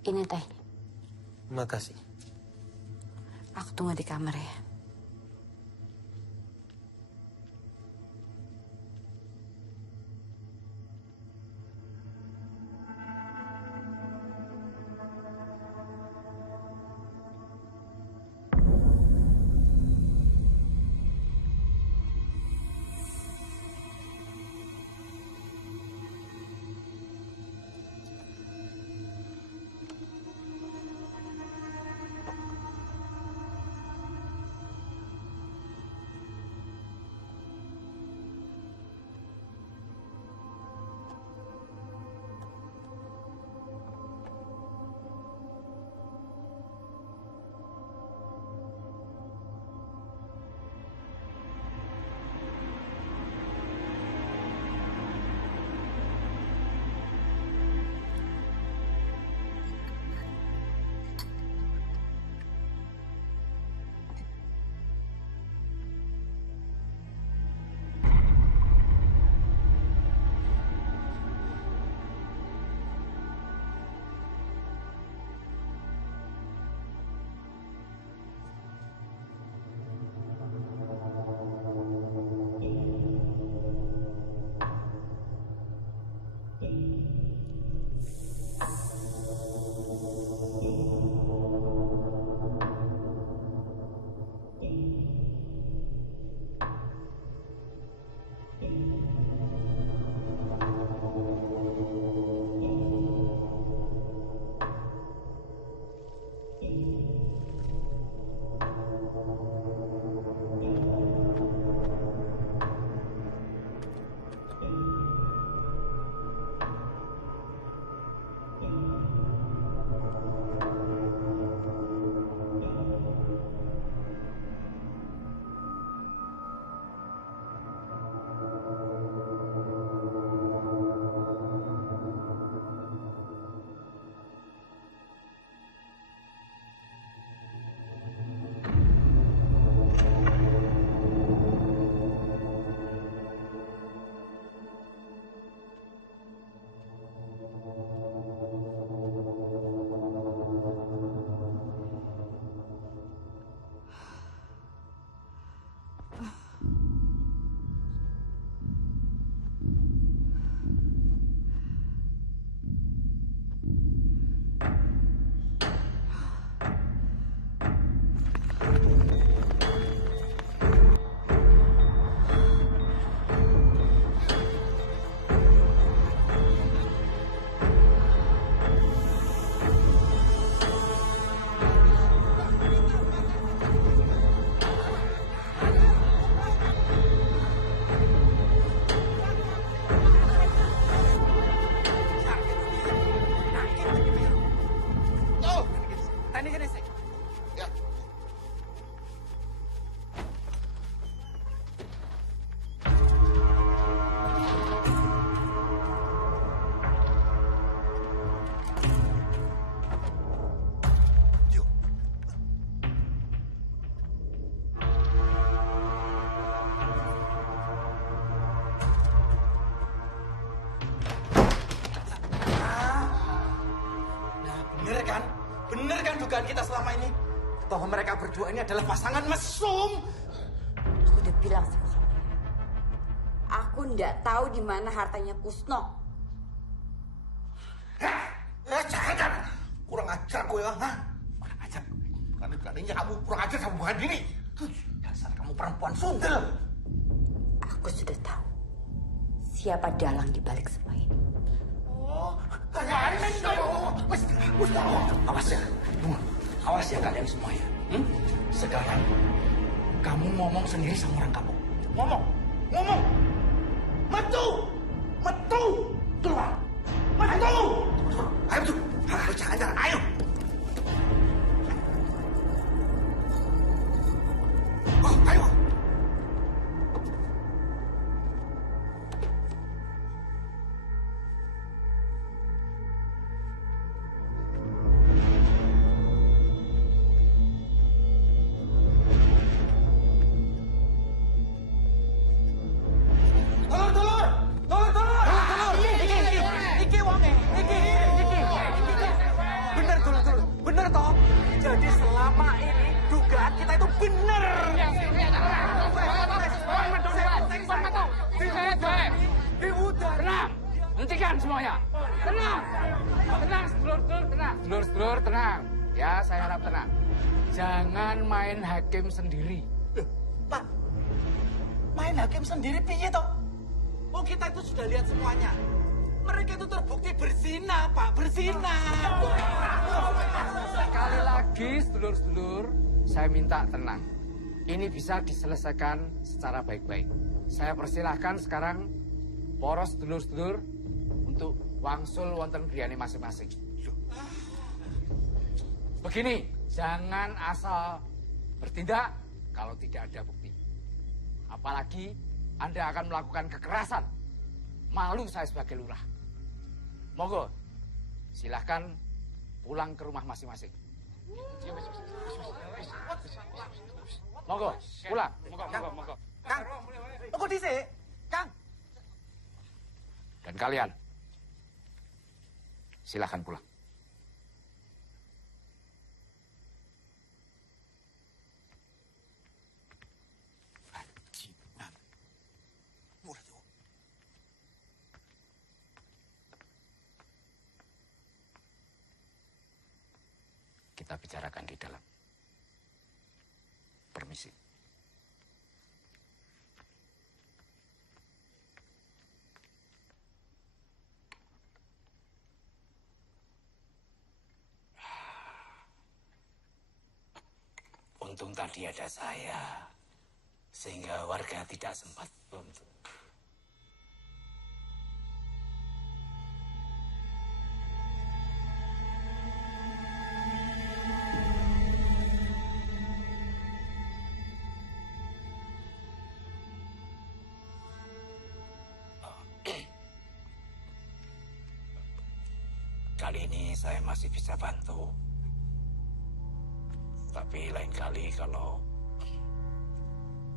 Ini teh. Makasih. Aku tunggu di kamar ya. dugaan kita selama ini. Bahwa mereka berdua ini adalah pasangan mesum. Aku udah bilang sama kamu. Aku nggak tahu di mana hartanya Kusno. Jangan. Kurang ajar gue ya. Kurang ajar. Berani-beraninya kamu kurang ajar sama Bu Handini. Dasar kamu perempuan sundel. Aku sudah tahu siapa dalang di balik semua ini. Awas ya. Awas ya kalian semua ya. Sekarang kamu ngomong sendiri sama orang kamu. Ngomong. Metu. Keluar. Metu. Ayo tuh. Jangan. Ayo. Ayo. Bener toh? Jadi selama ini dugaan kita itu bener. Tenang, hentikan semuanya. Tenang, sedulur-sedulur, tenang. Sedulur-sedulur, tenang. Ya, saya harap tenang. Jangan main hakim sendiri. Pak, main hakim sendiri piye toh? Oh, kita itu sudah lihat semuanya. Mereka itu terbukti berzina, Pak, berzina. Sekali lagi, sedulur-sedulur, saya minta tenang. Ini bisa diselesaikan secara baik-baik. Saya persilahkan sekarang poros sedulur-sedulur untuk wangsul wonten griyane masing-masing. Begini, jangan asal bertindak kalau tidak ada bukti. Apalagi Anda akan melakukan kekerasan. Malu saya sebagai lurah. Monggo, silahkan pulang ke rumah masing-masing. Monggo, pulang. Monggo. Kang, tunggu dhisik. Kang. Dan kalian, silahkan pulang. Kita bicarakan di dalam. Permisi. Untung tadi ada saya, sehingga warga tidak sempat untuk. Kali ini saya masih bisa bantu. Tapi lain kali kalau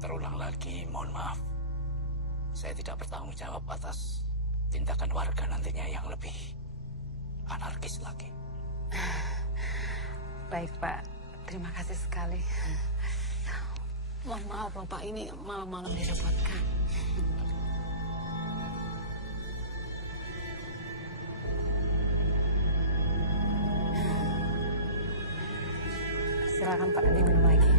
terulang lagi, mohon maaf. Saya tidak bertanggung jawab atas tindakan warga nantinya yang lebih anarkis lagi. Baik, Pak. Terima kasih sekali. Mohon maaf, Bapak, ini malam-malam direpotkan. Silakan Pak, diminum lagi.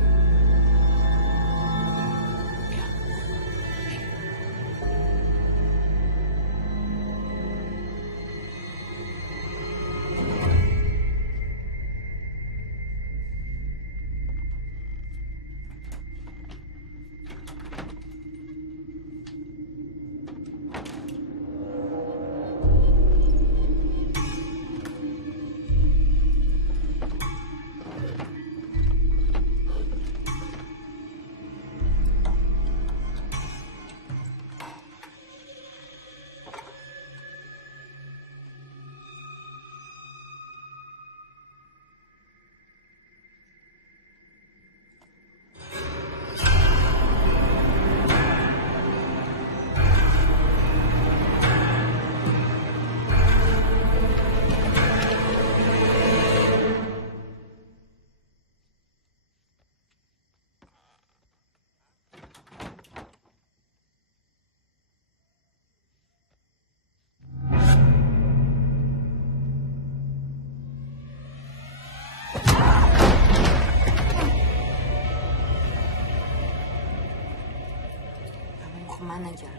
kemana, Jal?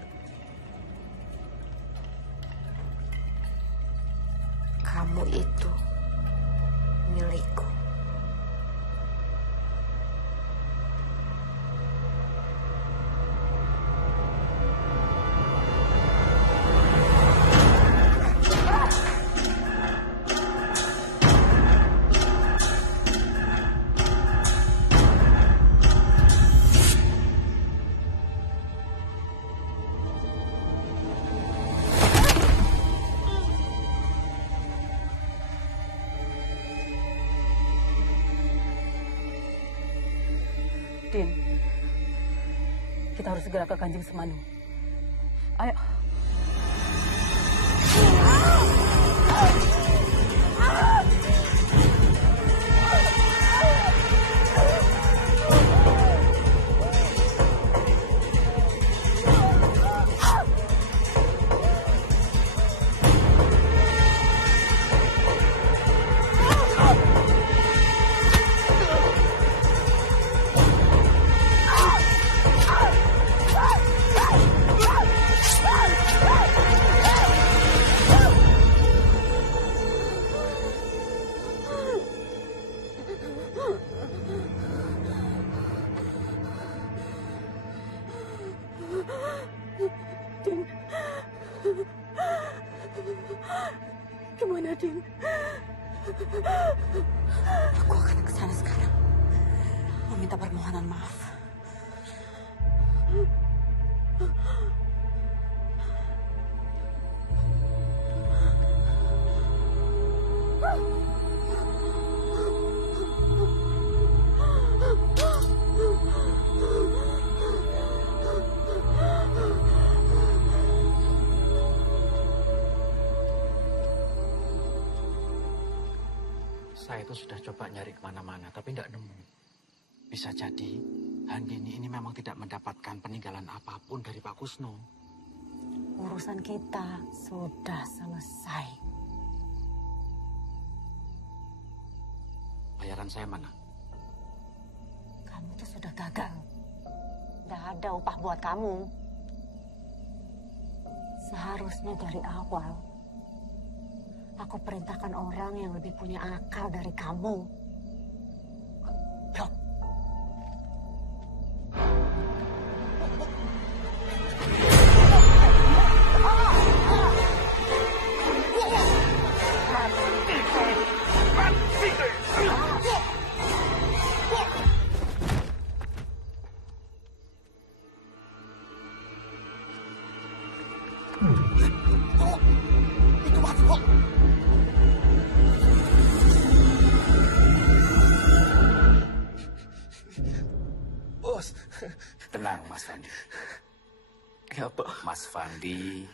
Kamu itu milikku. Din, kita harus segera ke Kanjeng Semanu. Ayo. Gimana, Din? Aku akan ke sana sekarang. Meminta permohonan maaf. Saya itu sudah coba nyari kemana-mana, tapi tidak nemu. Bisa jadi Handini ini memang tidak mendapatkan peninggalan apapun dari Pak Kusno. Urusan kita sudah selesai. Bayaran saya mana? Kamu tuh sudah gagal. Tidak ada upah buat kamu. Seharusnya dari awal aku perintahkan orang yang lebih punya akal dari kamu. Blok. Itu mati kok. Bos, tenang Mas Fandi. Ya, Pak. Mas Fandi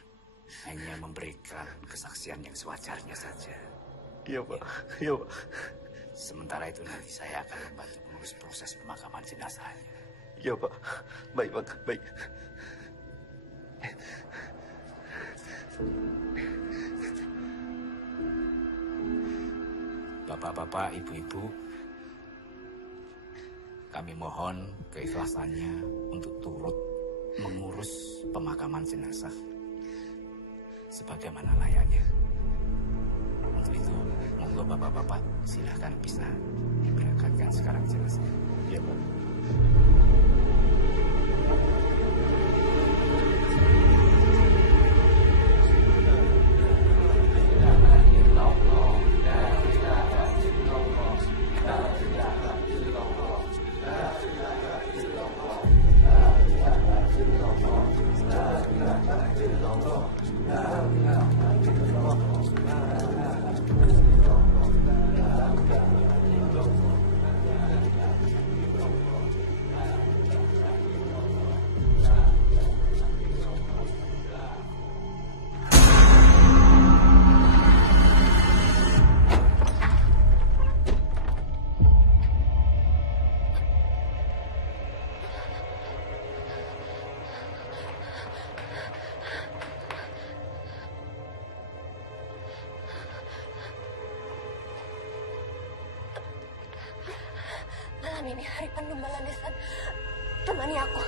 hanya memberikan kesaksian yang sewajarnya saja. Iya, Pak. Iya, Pak. Sementara itu nanti saya akan membantu mengurus proses pemakaman jenazahnya. Iya, Pak. Baik, Pak. Baik. Bapak-bapak, ibu-ibu, kami mohon keikhlasannya untuk turut mengurus pemakaman jenazah sebagaimana layaknya. Untuk itu, monggo bapak-bapak silahkan bisa diberangkatkan sekarang jenazah. Iya, Pak. Malam ini hari penuh Baladesan. Temani aku.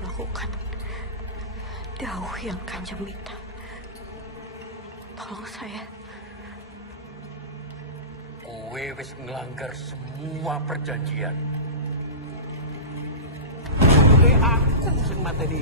melakukan dawuh yang Kanjeng minta. Tolong saya. Kowe wis ngelanggar semua perjanjian. Aku sing mateni.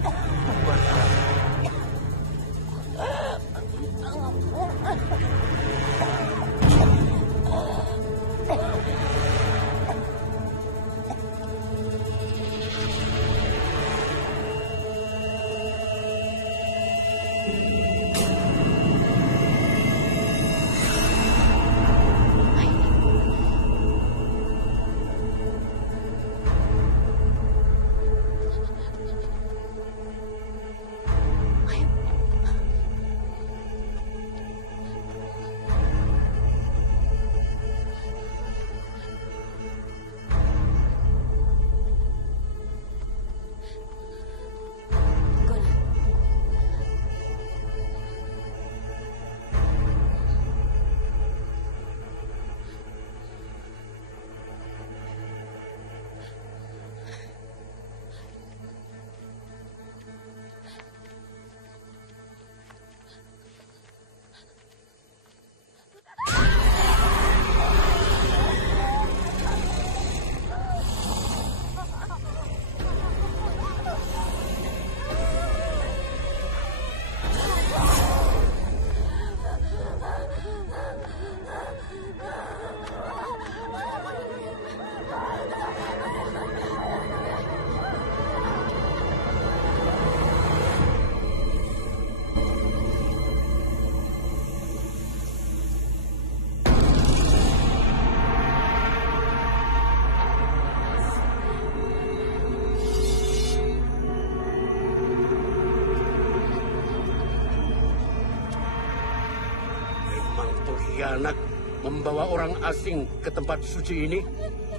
Anak membawa orang asing ke tempat suci ini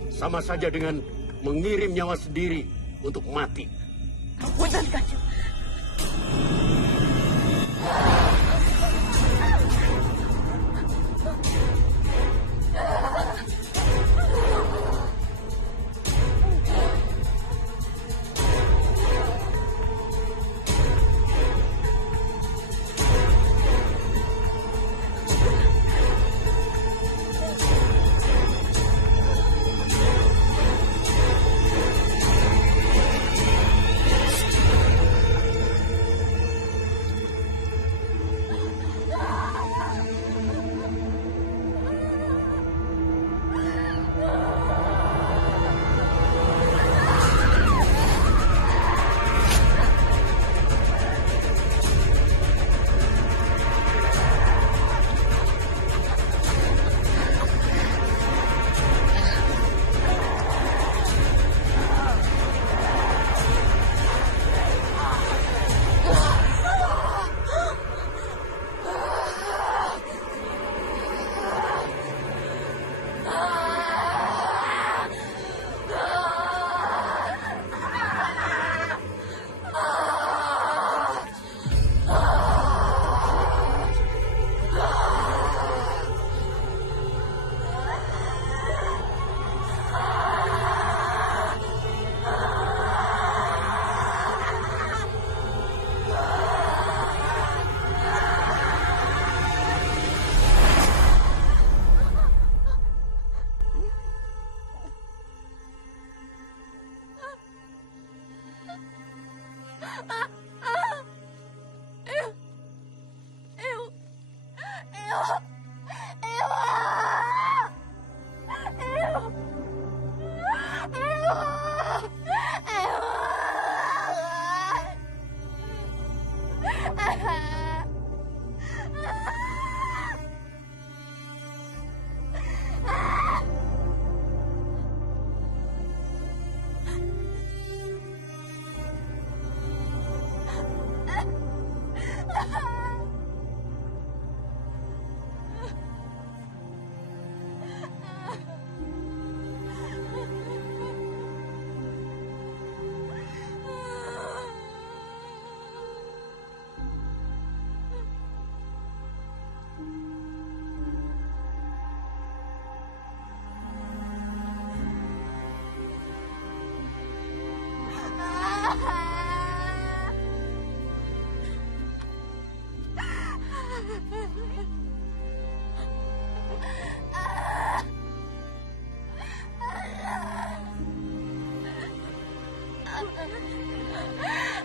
sama saja dengan mengirim nyawa sendiri untuk mati. Punten, Kanjeng.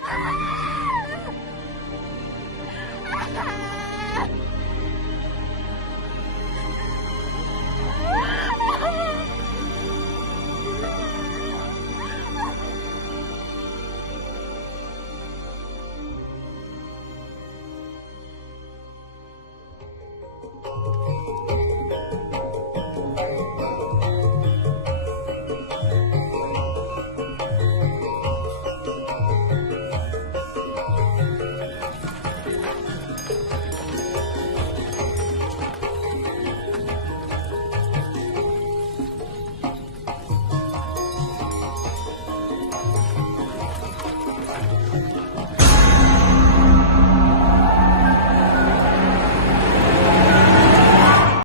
Ah!